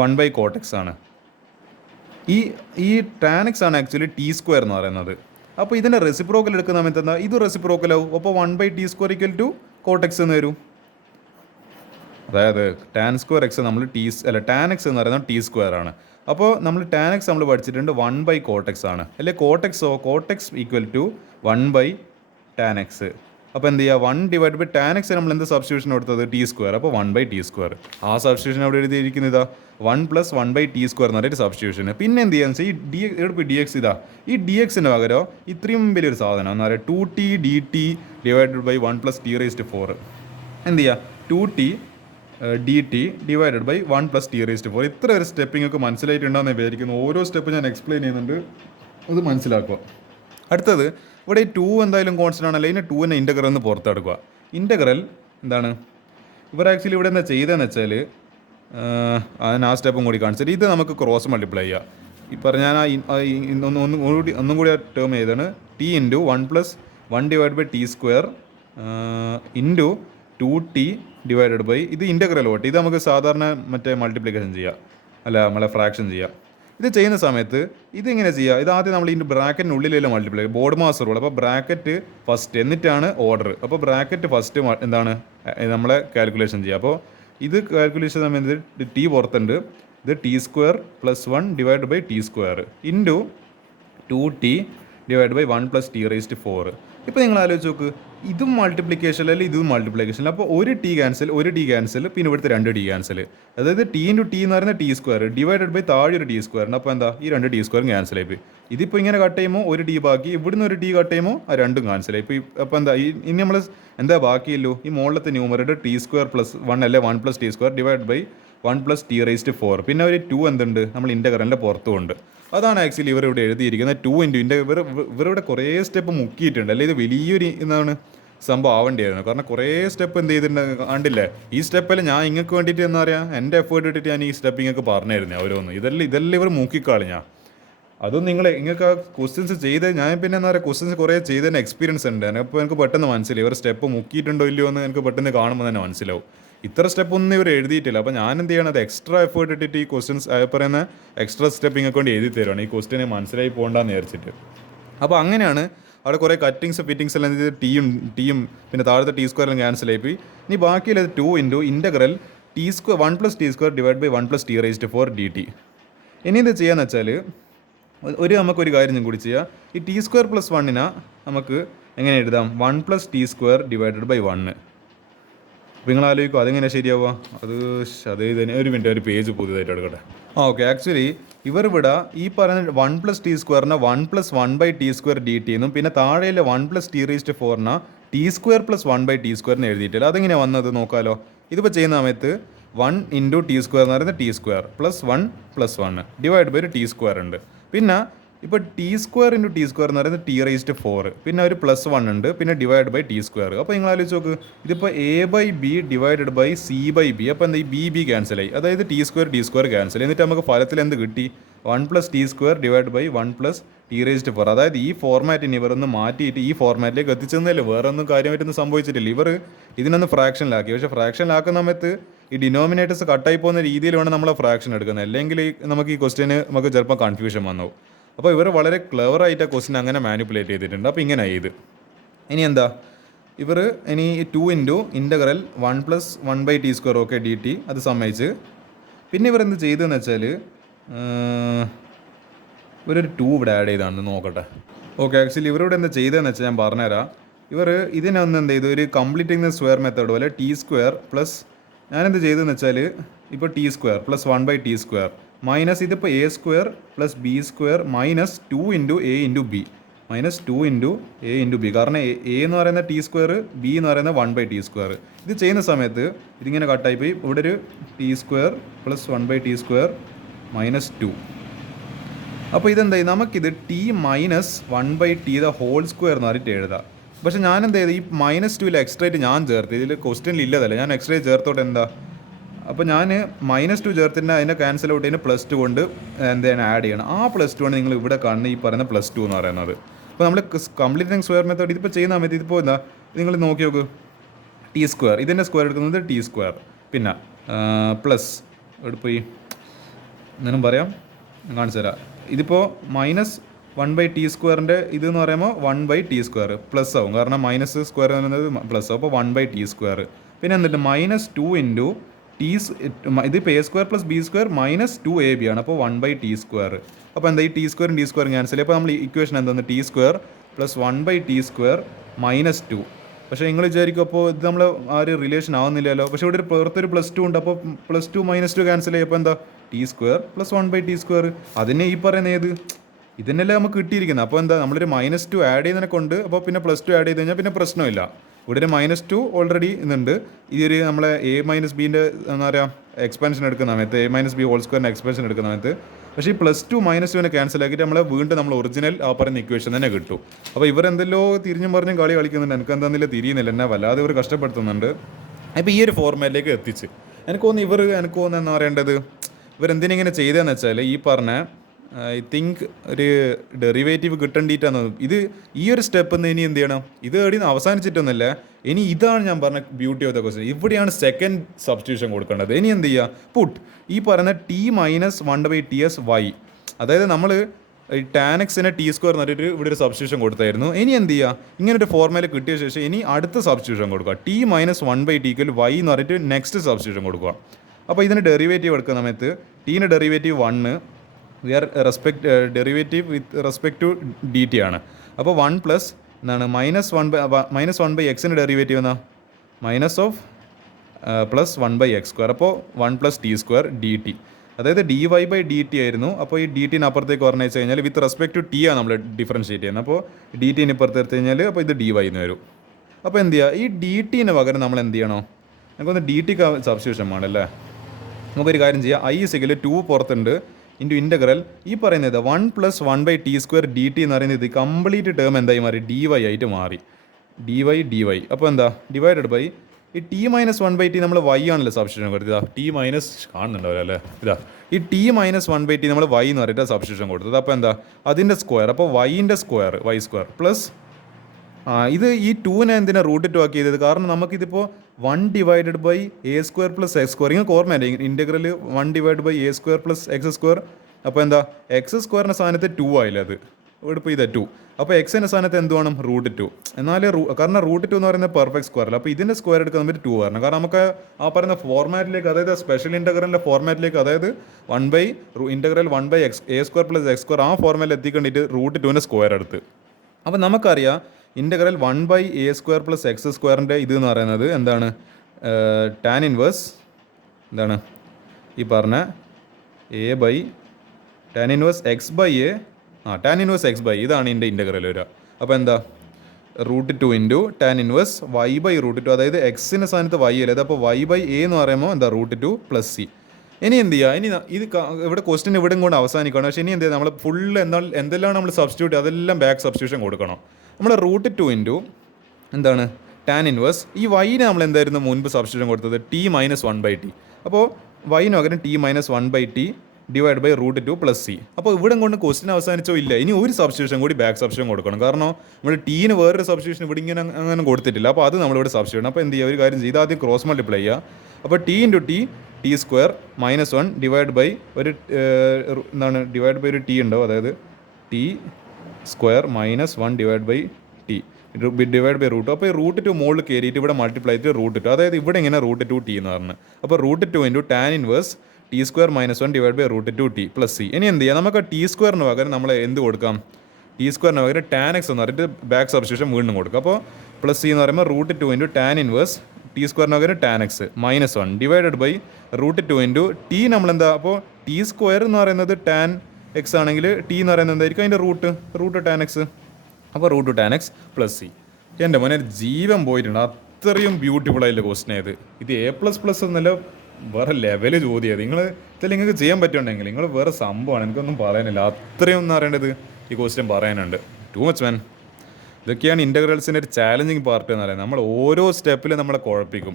1/cot x ആണ്. ഈ ടാൻ എക്സ് ആണ് ആക്ച്വലി t² എന്ന് പറയുന്നത്. അപ്പോൾ ഇതിൻ്റെ റെസിപ്രോക്കൽ എടുക്കുന്ന സമയത്ത് എന്താ, ഇത് റെസിപ്രോക്കലാവും. അപ്പോൾ 1/t² equal to cot x എന്ന് വരും. അതായത് ടാൻ സ്ക്വയർ എക്സ് നമ്മൾ ടാൻ എക്സ് എന്ന് പറയുന്നത് t² ആണ്. അപ്പോൾ നമ്മൾ ടാൻ എക്സ് നമ്മൾ പഠിച്ചിട്ടുണ്ട് 1/cot x ആണ്, അല്ലെ cot x equal to 1/tan x. അപ്പോൾ എന്ത് ചെയ്യുക, 1 ഡിവൈഡ് ബൈ ടാൻ എക്സ് നമ്മൾ എന്ത് സബ്സ്റ്റിറ്റ്യൂഷൻ കൊടുത്തത്, t². അപ്പോൾ 1/t². ആ സബ്സ്റ്റിറ്റ്യൂഷൻ അവിടെ എഴുതിയിരിക്കുന്നത് ഇതാ 1 + 1/t² എന്ന് പറഞ്ഞിട്ട് സബ്സ്റ്റിറ്റ്യൂഷൻ. പിന്നെ എന്ത് ചെയ്യാന്ന് വെച്ചാൽ ഈ dx ഇതാ, ഈ dxൻ്റെ പകരം ഇത്രയും വലിയൊരു സാധനം എന്ന് പറയുക 2t dt divided by 1 + t⁴. എന്ത് ചെയ്യുക, 2t dt divided by 1 + t⁴. ഇത്ര ഒരു സ്റ്റെപ്പിംഗ് ഒക്കെ മനസ്സിലായിട്ടുണ്ടാകുന്ന വിചാരിക്കുന്നു. ഓരോ സ്റ്റെപ്പ് ഞാൻ എക്സ്പ്ലെയിൻ ചെയ്യുന്നുണ്ട്, അത് മനസ്സിലാക്കുക. അടുത്തത് ഇവിടെ ഈ 2 എന്തായാലും കോൺസ്റ്റൻ്റ് ആണല്ലോ, ഇതിന് 2നെ ഇൻ്റഗ്രൽ എന്ന് പുറത്തെടുക്കുക. ഇൻ്റഗ്രൽ എന്താണ് ഇവർ ആക്ച്വലി ഇവിടെ എന്താ ചെയ്തതെന്ന് വെച്ചാൽ അതിന് ആ സ്റ്റെപ്പും കൂടി കാണിച്ചിട്ട് ഇത് നമുക്ക് ക്രോസ് മൾട്ടിപ്ലൈ ചെയ്യാം. ഈ പറഞ്ഞ ഞാൻ ഒന്നും കൂടി ആ ടേം ചെയ്താണ്, t × 1 + 1 divide by t² into 2t divided by ഇത് ഇൻ്റഗ്രൽ പോട്ടെ, ഇത് നമുക്ക് സാധാരണ മറ്റേ മൾട്ടിപ്ലിക്കേഷൻ ചെയ്യാം, അല്ല നമ്മളെ ഫ്രാക്ഷൻ ചെയ്യാം. ഇത് ചെയ്യുന്ന സമയത്ത് ഇതിങ്ങനെ ചെയ്യുക, ഇത് ആദ്യം നമ്മൾ ഇതിൻ്റെ ബ്രാക്കറ്റിനുള്ളിലല്ല മൾട്ടിപ്ലൈ, ബോർഡ് മാസ് റൂൾ. അപ്പോൾ ബ്രാക്കറ്റ് ഫസ്റ്റ് എന്നിട്ടാണ് ഓർഡർ. അപ്പോൾ ബ്രാക്കറ്റ് ഫസ്റ്റ് എന്താണ് നമ്മളെ കാൽക്കുലേഷൻ ചെയ്യുക. അപ്പോൾ ഇത് കാൽക്കുലേഷൻ സമയത്ത് ടി പുറത്തുണ്ട്, ഇത് t² + 1 divide by t² into 2t divide by 1 + t⁴. ഇപ്പോൾ നിങ്ങൾ ആലോചിച്ച് നോക്ക്, ഇതും മൾട്ടിപ്ലിക്കേഷൻ അല്ലെങ്കിൽ ഇതും മൾട്ടിപ്ലിക്കേഷൻ. അപ്പോൾ ഒരു ടി ക്യാൻസൽ, പിന്നെ ഇവിടുത്തെ 2 ടി ക്യാൻസൽ. അതായത് ടി ഇൻറ്റു ടി എന്ന് പറയുന്നത് ടി സ്ക്വയർ ഡിവൈഡഡ് ബൈ താഴെ ഒരു ടി സ്ക്വയർ ഉണ്ട്. അപ്പോൾ എന്താ, ഈ 2 ടി സ്ക്വയറും ക്യാൻസൽ ആയിപ്പോയി. ഇതിപ്പോൾ ഇങ്ങനെ കട്ട് ചെയ്യുമ്പോൾ ഒരു ടി ബാക്കി, ഇവിടുന്ന് ഒരു ടി കട്ട് ചെയ്യുമ്പോൾ ആ 2ഉം ക്യാൻസൽ ആയി. അപ്പോൾ എന്താ, ഇനി നമ്മൾ എന്താ ബാക്കിയല്ലോ, ഈ മുകളിലത്തെ ന്യൂമറേറ്റർ ടി സ്ക്വയർ പ്ലസ് 1 അല്ലെ 1 plus T square divide by 1 plus T raise to 4. പിന്നെ ഒരു 2 എന്തുണ്ട്, നമ്മൾ ഇൻ്റഗ്രലിൻ്റെ പുറത്തുമുണ്ട്. അതാണ് ആക്ച്വലി ഇവരിവിടെ എഴുതിയിരിക്കുന്നത് 2 ഇൻറ്റു ഇവരിവിടെ കുറേ സ്റ്റെപ്പ് മുക്കിയിട്ടുണ്ട്. അല്ലെ ഇത് വലിയൊരു എന്താണ് സംഭവം ആവേണ്ടിയായിരുന്നു. കാരണം കുറേ സ്റ്റെപ്പ് എന്ത് ചെയ്തിട്ടുണ്ട് കണ്ടില്ലേ. ഈ സ്റ്റെപ്പിൽ ഞാൻ ഇങ്ങൾക്ക് വേണ്ടിയിട്ട് എന്താ പറയുക, എൻ്റെ എഫേർട്ട് ഇട്ടിട്ട് ഞാൻ ഈ സ്റ്റെപ്പ് ഇങ്ങൾക്ക് പറഞ്ഞിരുന്നേ ഓരോന്ന്. ഇതെല്ലാം ഇവർ മുക്കിക്കളിഞ്ഞാ. അതും നിങ്ങൾക്ക് ആ ക്വസ്റ്റ്യൻസ് ചെയ്ത് ഞാൻ പിന്നെ എന്താ പറയുക, ക്വസ്റ്റ്യൻസ് കുറേ ചെയ്തതിന് എക്സ്പീരിയൻസ് ഉണ്ട്. അപ്പോൾ എനിക്ക് പെട്ടെന്ന് മനസ്സിലായി ഇവർ സ്റ്റെപ്പ് മുക്കിയിട്ടുണ്ടോ ഇല്ലയോ എന്ന് എനിക്ക് പെട്ടെന്ന് കാണുമ്പോൾ തന്നെ മനസ്സിലാവും. ഇത്ര സ്റ്റെപ്പ് ഒന്നും ഇവർ എഴുതിയിട്ടില്ല. അപ്പോൾ ഞാൻ എന്ത് ചെയ്യണം, അത് എക്സ്ട്രാ എഫേർട്ട് ഇട്ടിട്ട് ഈ ക്വസ്റ്റ്യൻസ് പറയുന്ന എക്സ്ട്രാ സ്റ്റെപ്പ് ഇങ്ങൾക്ക് വേണ്ടി എഴുതി തരുവാണ്, ഈ ക്വസ്റ്റ്യനെ മനസ്സിലായി പോകണ്ടെന്ന് വിചാരിച്ചിട്ട്. അപ്പോൾ അങ്ങനെയാണ് അവിടെ കുറേ കട്ടിങ്സ് ഫിറ്റിങ്സ് എല്ലാം ചെയ്ത് ടിയും പിന്നെ താഴത്തെ ടി സ്ക്വയറിലും ക്യാൻസൽ ആയിപ്പോയി. ഇനി ബാക്കിയുള്ളത് 2 into integral T square 1 plus T square divide by 1 plus T raise to 4 D T. ഇനി ഇത് ചെയ്യാന്ന് വെച്ചാൽ നമുക്കൊരു കാര്യം ഞാൻ കൂടി ചെയ്യാം. ഈ ടി സ്ക്വയർ പ്ലസ് 1 നമുക്ക് എങ്ങനെ എഴുതാം, 1 plus T square divided by 1. അപ്പോൾ നിങ്ങൾ ആലോചിക്കും അതെങ്ങനെ ശരിയാവുക, അത് തന്നെ ഒരു മിനിറ്റ്, ഒരു പേജ് പുതിയതായിട്ട് എടുക്കട്ടെ. ഓക്കെ, ആക്ച്വലി ഇവരിവിടെ ഈ പറയുന്ന 1 പ്ലസ് ടി സ്ക്വയറിന് 1 plus 1 by T square D T എന്നും പിന്നെ താഴെയിലെ 1 plus T raise to 4 T square plus 1 by T സ്ക്വയറിന് എഴുതിയിട്ടില്ല. അതെങ്ങനെയാണ് വന്നത് നോക്കാമല്ലോ. ഇതിപ്പോൾ ചെയ്യുന്ന സമയത്ത് 1 ഇൻറ്റു ടി സ്ക്വയർ എന്ന് പറയുന്നത് t square plus 1 plus 1 divide by ഒരു ടി സ്ക്വയർ ഉണ്ട്. പിന്നെ ഇപ്പോൾ t square into t square എന്ന് പറയുന്നത് ടി റൈസ് ടു 4, പിന്നെ ഒരു പ്ലസ് 1 ഉണ്ട്, പിന്നെ ഡിവൈഡ് ബൈ ടി സ്ക്വയർ. അപ്പോൾ നിങ്ങൾ ആലോചിച്ച് നോക്ക്, ഇതിപ്പോൾ a by b divided by c by b. അപ്പോൾ എന്താ, ഈ ബി ക്യാൻസലായി, അതായത് ടി സ്ക്വയർ ക്യാൻസൽ. എന്നിട്ട് നമുക്ക് ഫലത്തിൽ എന്ത് കിട്ടി, 1 plus T square divide by 1 plus T raise to 4. അതായത് ഈ ഫോർമാറ്റിന് ഇവരൊന്ന് മാറ്റിയിട്ട് ഈ ഫോർമാറ്റിലേക്ക് എത്തിച്ചെന്നല്ലേ, വേറെ ഒന്നും കാര്യമായിട്ടൊന്നും സംഭവിച്ചിട്ടില്ല. ഇവർ ഇതിനൊന്ന് ഫ്രാക്ഷനിലാക്കി. പക്ഷേ ഫ്രാക്ഷനിലാക്കുന്ന സമയത്ത് ഈ ഡിനോമിനേറ്റേഴ്സ് കട്ടായി പോകുന്ന രീതിയിൽ വേണം നമ്മൾ ഫ്രാക്ഷൻ എടുക്കുന്നത്. അല്ലെങ്കിൽ നമുക്ക് ഈ ക്വസ്റ്റ്യന് നമുക്ക് ചിലപ്പോൾ കൺഫ്യൂഷൻ വന്നു. അപ്പോൾ ഇവർ വളരെ ക്ലെവറായിട്ട് ആ ക്വസ്റ്റ്യൻ അങ്ങനെ മാനിപ്പുലേറ്റ് ചെയ്തിട്ടുണ്ട്. അപ്പോൾ ഇങ്ങനെ ഇത് ഇനി എന്താ, ഇനി 2 into integral 1 plus 1 by T square okay d t അത് സമ്മതിച്ച്. പിന്നെ ഇവരെന്ത് ചെയ്തതെന്ന് വെച്ചാൽ ഇവരൊരു 2 ഇവിടെ ആഡ് ചെയ്താണെന്ന് നോക്കട്ടെ. ഓക്കെ, ആക്ച്വലി ഇവരോട് എന്താ ചെയ്തതെന്ന് വെച്ചാൽ ഞാൻ പറഞ്ഞുതരാം. ഇതിനൊന്ന് എന്ത് ചെയ്തു, ഒരു കംപ്ലീറ്റിംഗ് ദ സ്ക്വയർ മെത്തേഡ് പോലെ ടി സ്ക്വയർ പ്ലസ് ഞാനെന്ത് ചെയ്തതെന്ന് വെച്ചാൽ ഇപ്പോൾ t square plus 1 by T square minus ഇതിപ്പോൾ a square plus b square minus 2 into a into b minus 2 into a into b. കാരണം എ എന്ന് പറയുന്ന ടി സ്ക്വയർ, ബി എന്ന് പറയുന്നത് 1 ബൈ ടി സ്ക്വയർ. ഇത് ചെയ്യുന്ന സമയത്ത് ഇതിങ്ങനെ കട്ടായിപ്പോയി. ഇവിടെ ഒരു t square plus 1 by T square minus 2. അപ്പോൾ ഇതെന്തായി, നമുക്കിത് t minus 1 by t the whole square എന്ന് പറഞ്ഞിട്ട് എഴുതാം. പക്ഷേ ഞാൻ എന്ത് ചെയ്തു, ഈ -2 എക്സ്ട്രാ ആയിട്ട് ഞാൻ ചേർത്ത്. ഇതിൽ ക്വസ്റ്റ്യനിൽ ഇല്ലതല്ല, ഞാൻ എക്സ്ട്രാ ചേർത്തോട്ട് എന്താ, അപ്പോൾ ഞാൻ -2 ചേർത്തിട്ട് അതിനെ ക്യാൻസൽ ഔട്ട് ചെയ്യുന്ന +2 കൊണ്ട് എന്താണ് ആഡ് ചെയ്യണം. ആ +2 ആണ് നിങ്ങൾ ഇവിടെ കാണുന്ന ഈ പറയുന്ന +2 എന്ന് പറയുന്നത്. അപ്പോൾ നമ്മൾ കംപ്ലീറ്റിംഗ് സ്ക്വയർ മെത്തേഡ് ഇതിപ്പോൾ ചെയ്യുന്ന സമയത്ത് ഇതിപ്പോൾ എന്താ, നിങ്ങൾ നോക്കി നോക്ക്, ടി സ്ക്വയർ ഇതിൻ്റെ സ്ക്വയർ എടുക്കുന്നത് ടി സ്ക്വയർ, പിന്നെ പ്ലസ് എടുപ്പോയി എന്തെങ്കിലും പറയാം, കാണിച്ചു തരാം. ഇതിപ്പോൾ -1 ബൈ ടി സ്ക്വയറിൻ്റെ ഇതെന്ന് പറയുമ്പോൾ 1 ബൈ ടി സ്ക്വയർ പ്ലസ് ആവും, കാരണം മൈനസ് സ്ക്വയർ എന്നത് പ്ലസ് ആവും. അപ്പോൾ 1 ബൈ ടി സ്ക്വയർ പിന്നെ എന്നിട്ട് -2 ഇൻറ്റു ഇതിപ്പോൾ a square plus b square minus 2ab ആണ്. അപ്പോൾ 1 ബൈ ടി സ്ക്വയർ. അപ്പോൾ എന്താ, ഈ ടി സ്ക്വയറും ടി സ്ക്വയറും ക്യാൻസൽ ചെയ്യും. അപ്പോൾ നമ്മൾ ഇക്വേഷൻ എന്താണ്, t square plus 1 by T square minus 2. പക്ഷേ നിങ്ങൾ വിചാരിക്കും അപ്പോൾ ഇത് നമ്മൾ ആ ഒരു റിലേഷൻ ആവുന്നില്ലല്ലോ. പക്ഷേ ഇവിടെ ഒരു പുറത്തൊരു +2 ഉണ്ട്. അപ്പോൾ +2 -2 ക്യാൻസൽ ചെയ്യും. അപ്പോൾ എന്താ, t square plus 1 by T square. അതിനെ ഈ പറയുന്ന ഏത് ഇതിനല്ലേ നമുക്ക് കിട്ടിയിരിക്കുന്നത്. അപ്പോൾ എന്താ, നമ്മളൊരു -2 ആഡ് ചെയ്യുന്നതിനെ കൊണ്ട് അപ്പോൾ പിന്നെ +2 ആഡ് ചെയ്ത് കഴിഞ്ഞാൽ പിന്നെ പ്രശ്നമില്ല. ഇവിടെ ഒരു -2 ഓൾറെഡി ഇതുണ്ട്. ഇതൊരു നമ്മളെ എ മൈനസ് ബീൻ്റെ എന്താ പറയുക എക്സ്പാൻഷൻ എടുക്കുന്ന സമയത്ത് എ മൈനസ് ബി ഹോൾ സ്ക്വയറിൻ്റെ എക്സ്പാൻഷൻ എടുക്കുന്ന സമയത്ത് പക്ഷേ ഈ +2 -2 ക്യാൻസൽ ആക്കിയിട്ട് നമ്മൾ ഒറിജിനൽ ആ പറയുന്ന ഇക്വേഷൻ തന്നെ കിട്ടും. അപ്പോൾ ഇവരെന്തെല്ലോ തിരിഞ്ഞും പറഞ്ഞും കളി കളിക്കുന്നുണ്ട്. എനിക്ക് എന്താണെന്നില്ല തിരിയുന്നില്ല, എന്നെ വല്ലാതെ ഇവർ കഷ്ടപ്പെടുത്തുന്നുണ്ട്. അപ്പോൾ ഈ ഒരു ഫോർമാറ്റിലേക്ക് എത്തിച്ച് എനിക്ക് തോന്നുന്നു എന്താ പറയേണ്ടത്, ഇവരെന്തിനിങ്ങനെ ചെയ്തതെന്ന് വെച്ചാൽ ഈ പറഞ്ഞ ഐ തിങ്ക് ഒരു ഡെറിവേറ്റീവ് കിട്ടേണ്ടിയിട്ടാണ് ഇത്. ഈ ഒരു സ്റ്റെപ്പ് ഇനി എന്ത് ചെയ്യണം, ഇത് എവിടെയും അവസാനിച്ചിട്ടൊന്നുമില്ല. ഇനി ഇതാണ് ഞാൻ പറഞ്ഞ ബ്യൂട്ടി ഓഫ് ദ ക്വസ്റ്റ്യൻ. ഇവിടെയാണ് സെക്കൻഡ് സബ്സ്റ്റിറ്റ്യൂഷൻ കൊടുക്കേണ്ടത്. ഇനി എന്ത് ചെയ്യുക, പുട്ട് ഈ പറയുന്ന t -1 by t as y, അതായത് നമ്മൾ ഈ ടാൻ എക്സിനെ ടി സ്ക്വയർ എന്ന് പറഞ്ഞിട്ട് ഇവിടെ ഒരു സബ്സ്റ്റിറ്റ്യൂഷൻ കൊടുത്തായിരുന്നു. ഇനി എന്ത് ചെയ്യുക, ഇങ്ങനൊരു ഫോർമാറ്റ് കിട്ടിയ ശേഷം ഇനി അടുത്ത സബ്സ്റ്റിറ്റ്യൂഷൻ കൊടുക്കുക. ടി -1 ബൈ ടി ക്ക് വൈ എന്ന് പറഞ്ഞിട്ട് നെക്സ്റ്റ് സബ്സ്റ്റിറ്റ്യൂഷൻ കൊടുക്കുക. അപ്പോൾ ഇതിന് ഡെറിവേറ്റീവ് എടുക്കുന്ന സമയത്ത് ടീൻ്റെ derivative 1 derivative with respect to d t ആണ്. അപ്പോൾ 1 പ്ലസ് എന്താണ് -1/(x)ൻ്റെ ഡെറിവേറ്റീവ് എന്നാ -+1/(x²). അപ്പോൾ 1+t² dt, അതായത് dy/dt ആയിരുന്നു. അപ്പോൾ ഈ dt അപ്പുറത്തേക്ക് പറഞ്ഞു വെച്ച് കഴിഞ്ഞാൽ വിത്ത് റെസ്പെക്ട് ടു ടി ആണ് നമ്മൾ ഡിഫറൻഷിയേറ്റ് ചെയ്യുന്നത്. അപ്പോൾ dt ഇപ്പുറത്ത് എടുത്ത് കഴിഞ്ഞാൽ അപ്പോൾ ഇത് dy എന്ന് വരും. അപ്പോൾ എന്ത് ചെയ്യുക, ഈ dt പകരം നമ്മൾ എന്ത് ചെയ്യണോ, നമുക്കൊന്ന് dt സബ്സ്റ്റിറ്റ്യൂഷൻ വേണമല്ലേ. നമുക്കൊരു കാര്യം ചെയ്യാം, i=2 പുറത്തുണ്ട് ഇൻറ്റു ഈ പറയുന്നത് 1+1/t² dt എന്ന് പറയുന്നത് കംപ്ലീറ്റ് ടേം എന്തായി മാറി, dy ആയിട്ട് മാറി. dy. അപ്പോൾ എന്താ, ഡിവൈഡഡ് ബൈ ഈ t-1/t നമ്മൾ y ആണല്ലോ സബ്സ്റ്റിറ്റ്യൂഷൻ കൊടുത്തത്. കാണുന്നുണ്ടാവില്ല അല്ലേ, ഈ t-1/t നമ്മൾ y എന്ന് പറഞ്ഞിട്ട് സബ്സ്റ്റിറ്റ്യൂഷൻ കൊടുത്തത്. അപ്പോൾ എന്താ, അതിൻ്റെ സ്ക്വയർ, അപ്പോൾ y-ൻ്റെ സ്ക്വയർ y² പ്ലസ് ഇത് ഈ 2നെ എന്തിനാണ് √2 ആക്കി ചെയ്തത്, കാരണം നമുക്കിതിപ്പോൾ 1/(a² + x²) നിങ്ങൾക്ക് ഓർമ്മയില്ലേ ഇൻ്റഗ്രൽ 1/(a² + x²). അപ്പോൾ എന്താ, x² സ്ഥാനത്ത് 2 ആയില്ല, അത് ഇവിടെ ഇപ്പോൾ 2. അപ്പോൾ എക്സിൻ്റെ സ്ഥാനത്ത് എന്ത് വേണം, √2. എന്നാൽ കാരണം √2 എന്ന് പറയുന്നത് പെർഫെക്റ്റ് സ്ക്വയർ അല്ല. അപ്പോൾ ഇതിൻ്റെ സ്ക്വയർ എടുക്കാൻ വേണ്ടി 2 വരണം. കാരണം നമുക്ക് ആ പറയുന്ന ഫോർമാറ്റിലേക്ക്, അതായത് സ്പെഷ്യൽ ഇൻ്റഗ്രലിൻ്റെ ഫോർമാറ്റിലേക്ക്, അതായത് 1/(a² + x²) ആ ഫോർമാറ്റിൽ എത്തിക്കേണ്ടിയിട്ട് √2ൻ്റെ സ്ക്വയർ എടുത്ത്. അപ്പോൾ നമുക്കറിയാം ഇൻ്റഗ്രൽ 1/(a² + x²) ഇത് എന്ന് പറയുന്നത് എന്താണ്, ടാൻ ഇൻവേഴ്സ് എന്താണ് ഈ പറഞ്ഞ ടാൻ ഇൻവേഴ്സ് x/a ഇതാണ് ഇതിൻ്റെ ഇൻ്റഗ്രൽ വരിക. അപ്പോൾ എന്താ, √2 ഇൻറ്റു ടാൻ ഇൻവേഴ്സ് y/√2, അതായത് എക്സിൻ്റെ സ്ഥാനത്ത് y അല്ലേ, അപ്പോൾ y/a എന്ന് പറയുമ്പോൾ എന്താ √2 + c. ഇനി എന്ത് ചെയ്യുക, ഇനി ഇത് ഇവിടെ ക്വസ്റ്റ്യൻ ഇവിടെ കൊണ്ട് അവസാനിക്കണം. പക്ഷേ ഇനി എന്ത് ചെയ്യുക, നമ്മൾ ഫുള്ള് എന്തെല്ലാം നമ്മൾ സബ്സ്റ്റിറ്റ്യൂട്ട് അതെല്ലാം ബാക്ക് സബ്സ്റ്റിറ്റ്യൂഷൻ കൊടുക്കണം. നമ്മൾ √2 ഇൻറ്റു എന്താണ് ടാൻ ഇൻവേഴ്സ് ഈ വൈനെ നമ്മൾ എന്തായിരുന്നു മുൻപ് സബ്സ്റ്റിറ്റ്യൂഷൻ കൊടുത്തത്, t-1/t. അപ്പോൾ വൈന് പകരം t-1/t ഡിവൈഡ് ബൈ √2 + c. അപ്പോൾ ഇവിടെ കൊണ്ട് ക്വസ്റ്റ്യൻ അവസാനിച്ചോ ഇല്ല, ഇനി ഒരു സബ്സ്റ്റിറ്റ്യൂഷൻ കൂടി ബാക്ക് സബ്സ്റ്റിറ്റ്യൂഷൻ കൊടുക്കണം. കാരണം നമ്മൾ ടീന് വേറൊരു സബ്സ്റ്റിറ്റ്യൂഷൻ ഇവിടെ ഇങ്ങനെ അങ്ങനെ കൊടുത്തിട്ടില്ല. അപ്പോൾ അത് നമ്മളിവിടെ സബ്സ്റ്റിറ്റ്യൂഷൻ. അപ്പോൾ എന്ത് ചെയ്യുക, ഒരു കാര്യം ചെയ്ത് ആദ്യം ക്രോസ് മൾട്ടിപ്ലൈ ചെയ്യുക. അപ്പോൾ t × t t² -1 divide by ഒരു ഡിവൈഡ് ബൈ ഒരു ടി ഉണ്ടാവും, അതായത് t² -1 divide by t divide by √2. അപ്പോൾ ഈ √2 മുകളിൽ കയറിയിട്ട് ഇവിടെ മൾട്ടിപ്ലൈ ചെയ്തിട്ട് √2, അതായത് ഇവിടെ ഇങ്ങനെ √2t എന്ന് പറഞ്ഞു. അപ്പോൾ √2 into tan inverse t² -1 divide by √2t + c. ഇനി എന്ത് ചെയ്യുക, നമുക്ക് t² പകരം നമ്മൾ എന്ത് കൊടുക്കാം, t² പകരം ടാൻ x എന്ന് പറഞ്ഞിട്ട് ബാക്ക് സബ്സ്റ്റിറ്റ്യൂഷൻ വീണ്ടും കൊടുക്കുക. അപ്പോൾ + c എന്ന് പറയുമ്പോൾ √2 ഇൻറ്റു ടാൻ ഇൻവേഴ്സ് t² പകരം tan x -1 divided by √2 into t നമ്മളെന്താ, അപ്പോൾ t² എന്ന് പറയുന്നത് ടാൻ x ആണെങ്കിൽ t എന്ന് പറയുന്നത് എന്തായിരിക്കും, അതിൻ്റെ റൂട്ട് ടാൻ x. അപ്പോൾ √2 ടാൻ x + c. എൻ്റെ മോനെ ജീവൻ പോയിട്ടുണ്ട്, അത്രയും ബ്യൂട്ടിഫുൾ ആയിട്ടുള്ള ക്വസ്റ്റ്യൻ ഇത് A++ എന്നല്ല, വേറെ ലെവല് ചോദ്യം. ഇതിൽ നിങ്ങൾക്ക് ചെയ്യാൻ പറ്റുന്നുണ്ടെങ്കിൽ നിങ്ങൾ വേറെ സംഭവമാണ്, എനിക്കൊന്നും പറയാനില്ല. അത്രയും ഒന്നും അറിയേണ്ടത് ഈ ക്വസ്റ്റ്യൻ പറയാനുണ്ട്. ടു മച്ച് മാൻ. ഇതൊക്കെയാണ് ഇൻ്റഗ്രൽസിൻ്റെ ഒരു ചാലഞ്ചിങ് പാർട്ട് എന്ന് പറയുന്നത്. നമ്മൾ ഓരോ സ്റ്റെപ്പിലും നമ്മളെ കുഴപ്പിക്കും.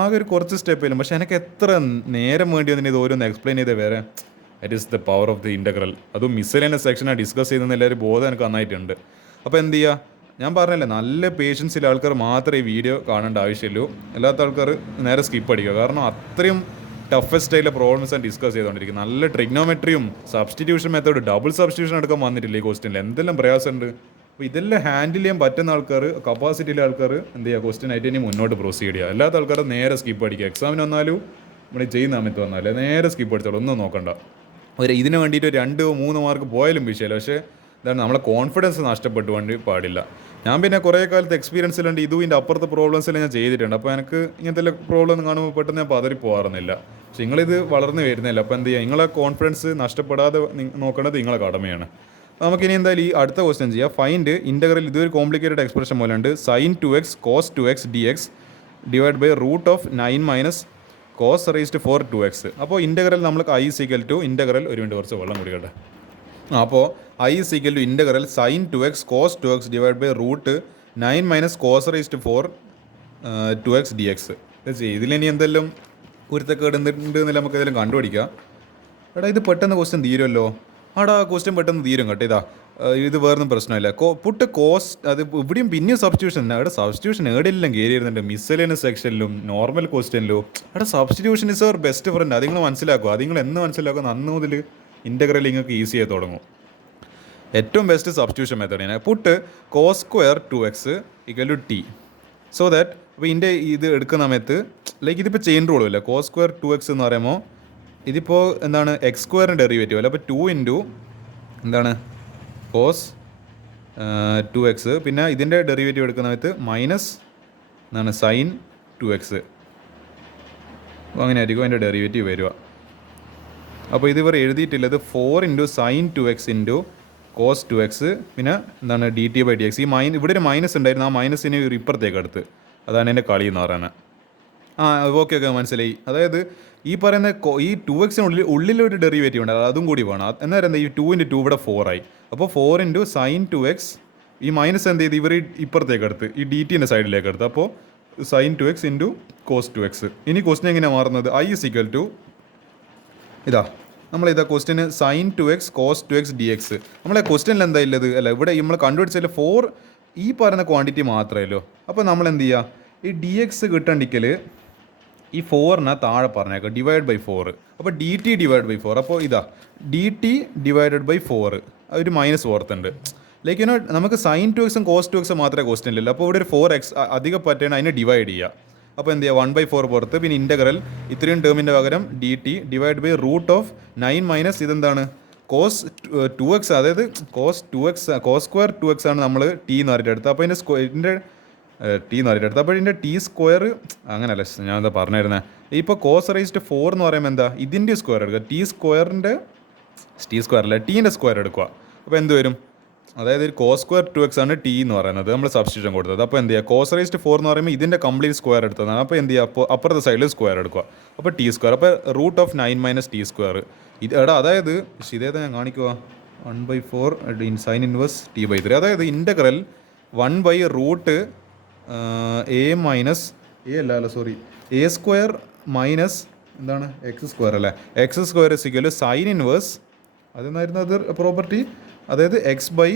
ആകെ ഒരു കുറച്ച് സ്റ്റെപ്പിലും, പക്ഷേ എനിക്ക് എത്ര നേരം വേണ്ടി വന്നിട്ട് ഇത് ഓരോന്ന് എക്സ്പ്ലെയിൻ ചെയ്ത് വേറെ. That is the power of the integral. അതും മിസ്സലേനിയസ് സെക്ഷനാണ് ഡിസ്കസ് ചെയ്യുന്ന എല്ലാവരും ബോധം എനിക്ക് നന്നായിട്ടുണ്ട്. അപ്പോൾ എന്ത് ചെയ്യുക, ഞാൻ പറഞ്ഞില്ലേ, നല്ല പേഷ്യൻസിലെ ആൾക്കാർ മാത്രമേ ഈ വീഡിയോ കാണേണ്ട ആവശ്യമുള്ളൂ. അല്ലാത്ത ആൾക്കാർ നേരെ സ്കിപ്പ് അടിക്കുക. കാരണം അത്രയും ടഫസ്റ്റ് ആയിട്ടുള്ള പ്രോബ്ലംസ് ആണ് ഡിസ്കസ് ചെയ്തുകൊണ്ടിരിക്കും. നല്ല ട്രിഗ്നോമെട്രിയും സബ്സ്റ്റിറ്റ്യൂഷൻ മെത്തേഡ്, ഡബിൾ സബ്സ്റ്റിറ്റ്യൂഷൻ എടുക്കാൻ വന്നിട്ടില്ല ഈ ക്വസ്റ്റ്യനിൽ. എന്തെല്ലാം പ്രയാസമുണ്ട്. അപ്പോൾ ഇതെല്ലാം ഹാൻഡിൽ ചെയ്യാൻ പറ്റുന്ന ആൾക്കാർ, കപ്പാസിറ്റിയിലെ ആൾക്കാർ എന്ത് ചെയ്യുക, ക്വസ്റ്റ്യൻ ആയിട്ട് ഇനി മുന്നോട്ട് പ്രൊസീഡ് ചെയ്യുക. അല്ലാത്ത ആൾക്കാർ നേരെ സ്കിപ്പ് അടിക്കുക. എക്സാമിന് വന്നാലും നമ്മൾ ചെയ്യുന്ന സമയത്ത് വന്നാലും നേരെ സ്കിപ്പ് അടിച്ചോളൂ, ഒന്നും നോക്കണ്ട. ഇതിന് വേണ്ടിയിട്ട് 2-3 മാർക്ക് പോയാലും വിഷയമില്ല. പക്ഷേ ഇതാണ് നമ്മളെ കോൺഫിഡൻസ് നഷ്ടപ്പെട്ടു വേണ്ടി പാടില്ല. ഞാൻ പിന്നെ കുറേ കാലത്ത് എക്സ്പീരിയൻസിലുണ്ട്, ഇതും ഇതിൻ്റെ അപ്പുറത്തെ പ്രോബ്ലംസെല്ലാം ഞാൻ ചെയ്തിട്ടുണ്ട്. അപ്പോൾ എനിക്ക് ഇങ്ങനത്തെ പ്രോബ്ലം കാണുമ്പോൾ പെട്ടെന്ന് ഞാൻ പതറി പോകാറുന്നില്ല. പക്ഷേ നിങ്ങളിത് വളർന്നു വരുന്നില്ല. അപ്പോൾ എന്ത് ചെയ്യുക, നിങ്ങളെ കോൺഫിഡൻസ് നഷ്ടപ്പെടാതെ നോക്കേണ്ടത് നിങ്ങളെ കടമയാണ്. നമുക്കിനി എന്തായാലും ഈ അടുത്ത ക്വസ്റ്റ്യൻ ചെയ്യാം. ഫൈൻഡ് ഇൻ്റഗ്രൽ, ഇതൊരു കോംപ്ലിക്കേറ്റഡ് എക്സ്പ്രഷൻ പോലെ ഉണ്ട്. sin 2x cos 2x dx divide by √9 - cos (4) 2x. അപ്പോൾ ഇൻ്റഗ്രൽ നമുക്ക് i = ഇൻ്റഗ്രൽ, ഒരു മിനിറ്റ് കുറച്ച് വെള്ളം കുടിക്കട്ടെ. അപ്പോൾ i = integral sin 2x cos 2x divide by √9 - cos (4) 2x dx. ഇതിലിനി എന്തെല്ലാം കുരുത്തക്കേട് ഉണ്ട് നമുക്ക് ഇതെല്ലാം കണ്ടുപിടിക്കാം. എടാ ഇത് പെട്ടെന്ന് ക്വസ്റ്റ്യൻ തീരുമല്ലോ. ക്വസ്റ്റ്യൻ പെട്ടെന്ന് തീരും കേട്ടോ. ഇത് വേറൊന്നും പ്രശ്നമില്ല. പുട്ട് കോസ്, അത് ഇവിടെയും പിന്നെയും സബ്സ്റ്റിറ്റ്യൂഷൻ. സബ്സ്റ്റിറ്റ്യൂഷൻ ഏടെല്ലാം കയറി വരുന്നുണ്ട്, മിസ്സലേനിയസ് സെക്ഷനിലും നോർമൽ ക്വസ്റ്റ്യനിലും. Substitution is our best friend. അത് നിങ്ങൾ മനസ്സിലാക്കുക. അത് നിങ്ങൾ എന്ന് മനസ്സിലാക്കുക, അന്ന് മുതൽ ഇൻ്റഗ്രൽ നിങ്ങൾക്ക് ഈസി ആയി തുടങ്ങും. ഏറ്റവും best substitution method put cos² 2x = t. So that അപ്പോൾ ഇത് എടുക്കുന്ന സമയത്ത് ഇതിപ്പോൾ ചെയിൻ റൂളും ഇല്ല. cos² 2x എന്ന് പറയുമ്പോൾ ഇതിപ്പോൾ എന്താണ്, x² ഡെറിവേറ്റീവ് അല്ല. അപ്പോൾ 2 ഇൻറ്റു എന്താണ് cos 2x, പിന്നെ ഇതിൻ്റെ ഡെറിവേറ്റീവ് എടുക്കുന്ന സമയത്ത് മൈനസ് എന്താണ് സൈൻ 2x. അപ്പോൾ അങ്ങനെ ആയിരിക്കും അതിൻ്റെ ഡെറിവേറ്റീവ് വരിക. അപ്പോൾ ഇത് ഇവർ എഴുതിയിട്ടുള്ളത് 4 into sine 2x into cos 2x, പിന്നെ എന്താണ് dt/dx. ഈ ഇവിടെ ഒരു മൈനസ് ഉണ്ടായിരുന്നു, ആ മൈനസിന് ഇപ്പുറത്തേക്ക് എടുത്ത്, അതാണ് എൻ്റെ കളി എന്ന് പറയുന്നത്. ഓക്കെ മനസ്സിലായി. അതായത് ഈ പറയുന്ന ഈ 2x ഉള്ളിലൊരു ഡെറിവേറ്റീവ് ഉണ്ട്, അതും കൂടി വേണം. എന്നാലും ഈ 2 ഇൻറ്റു 2 ഇവിടെ 4 ആയി. അപ്പോൾ 4 ഇൻറ്റു സൈൻ 2x, ഈ മൈനസ് എന്ത് ചെയ്ത് ഇവർ ഇപ്പുറത്തേക്ക് എടുത്ത് ഈ dt-ൻ്റെ സൈഡിലേക്ക് എടുത്ത്, അപ്പോൾ sign 2x into cos 2x. ഇനി ക്വസ്റ്റ്യൻ എങ്ങനെയാണ് മാറുന്നത്? i ഇസ് ഈക്വൽ ടു ഇതാ നമ്മളിതാ question sign 2x cos 2x dx. നമ്മളെ ക്വസ്റ്റ്യനിൽ എന്താ ഉള്ളത്? അല്ല, ഇവിടെ നമ്മൾ കണ്ടുപിടിച്ചാൽ 4 ഈ പറയുന്ന ക്വാണ്ടിറ്റി മാത്രമല്ലോ. അപ്പോൾ നമ്മൾ എന്ത് ചെയ്യുക, ഈ dx കിട്ടണ്ടെങ്കിൽ ഈ 4നെ താഴെ പറഞ്ഞേക്കാം, /4. അപ്പോൾ dt/4. അപ്പോൾ ഇതാ dt/4, ഒരു മൈനസ് ഓർത്തുണ്ട്. ലൈക്ക് നമുക്ക് സൈൻ 2x കോസ് 2x മാത്രമേ ക്വസ്റ്റ്യൻ ഇല്ലല്ലോ. അപ്പോൾ ഇവിടെ ഒരു 4x അധികം പറ്റണം, അതിനെ ഡിവൈഡ് ചെയ്യുക. അപ്പോൾ എന്ത് ചെയ്യുക, 1/4 പുറത്ത്, പിന്നെ ഇൻ്റഗ്രൽ ഇത്രയും ടേമിൻ്റെ പകരം dt/√9 മൈനസ് ഇതെന്താണ് കോസ് 2x, അതായത് കോസ് സ്ക്വയർ 2x ആണ് നമ്മൾ ടി എന്ന് പറഞ്ഞിട്ട് എടുത്തത്. അപ്പോൾ ഇതിൻ്റെ ടി എന്ന് പറഞ്ഞിട്ട് എടുത്തത്. അപ്പോൾ ഇതിൻ്റെ ടി സ്ക്വയർ അങ്ങനെയല്ല, ഞാൻ എന്താ പറഞ്ഞിരുന്നത്. ഇപ്പോൾ കോസ് റൈസ്ഡ് 4 എന്ന് പറയുമ്പോൾ എന്താ, ഇതിൻ്റെ സ്ക്വയർ എടുക്കുക, ടി സ്ക്വയറിൻ്റെ അല്ല ടീൻ്റെ സ്ക്വയർ എടുക്കുക. അപ്പോൾ എന്ത് വരും, അതായത് കോസ് സ്ക്വയർ 2x ആണ് ടി എന്ന് പറയുന്നത്, നമ്മൾ സബ്സ്റ്റിറ്റ്യൂഷൻ കൊടുത്തത്. അപ്പോൾ എന്ത് ചെയ്യുക, കോസ് റൈസ്ഡ് 4 എന്ന് പറയുമ്പോൾ ഇതിൻ്റെ കംപ്ലീറ്റ് സ്ക്വയർ എടുത്തതാണ്. അപ്പോൾ എന്ത് ചെയ്യുക, അപ്പോൾ അപ്പുറത്തെ സൈഡിൽ സ്ക്വയർ എടുക്കുക. അപ്പോൾ ടി സ്ക്വയർ, അപ്പോൾ √9 മൈനസ് ടി സ്ക്വയർ. അതായത് ഇതേതാ ഞാൻ കാണിക്കുക, 1/4 സൈൻ ഇൻവേഴ്സ് t/3. അതായത് integral 1/√a minus a square minus എന്താണ് എക്സ് സ്ക്വയർ അല്ലേ, x square is equal sine inverse, അതെന്നായിരുന്നു അത് പ്രോപ്പർട്ടി, അതായത് x/a.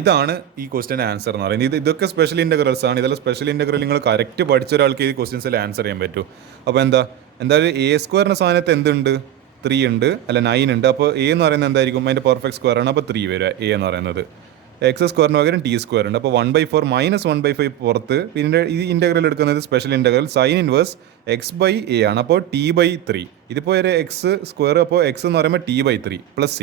ഇതാണ് ഈ ക്വസ്റ്റ്യൻ്റെ ആൻസർ എന്ന് പറയുന്നത്. ഇതൊക്കെ സ്പെഷ്യൽ ഇൻ്റഗ്രൽസ് ആണ്. ഇതെല്ലാം സ്പെഷ്യൽ ഇൻ്റഗ്രൽ നിങ്ങൾ കറക്റ്റ് പഠിച്ച ഒരാൾക്ക് ഈ ക്വസ്റ്റ്യൻസിൽ ആൻസർ ചെയ്യാൻ പറ്റും. അപ്പോൾ എന്തായാലും a സ്ക്വയറിൻ്റെ സ്ഥാനത്ത് എന്തുണ്ട്, 3 ഉണ്ട്, അല്ല 9 ഉണ്ട്. അപ്പോൾ a എന്ന് പറയുന്നത് എന്തായിരിക്കും, അതിൻ്റെ പെർഫെക്റ്റ് സ്ക്വയർ ആണ്. അപ്പോൾ 3 വരിക a എന്ന് പറയുന്നത്. എക്സ് സ്ക്വയറിന് പകരം ടി സ്ക്വയർ ഉണ്ട്. അപ്പോൾ 1/4 മൈനസ് 1/5 പുറത്ത്, പിന്നെ ഈ ഇൻ്റഗ്രൽ എടുക്കുന്നത് special integral sine inverse x/a ആണ്. അപ്പോൾ t/3. ഇതിപ്പോൾ ഒരു എക്സ് സ്ക്വയർ, അപ്പോൾ എക്സ് എന്ന് പറയുമ്പോൾ t/3 പ്ലസ് c.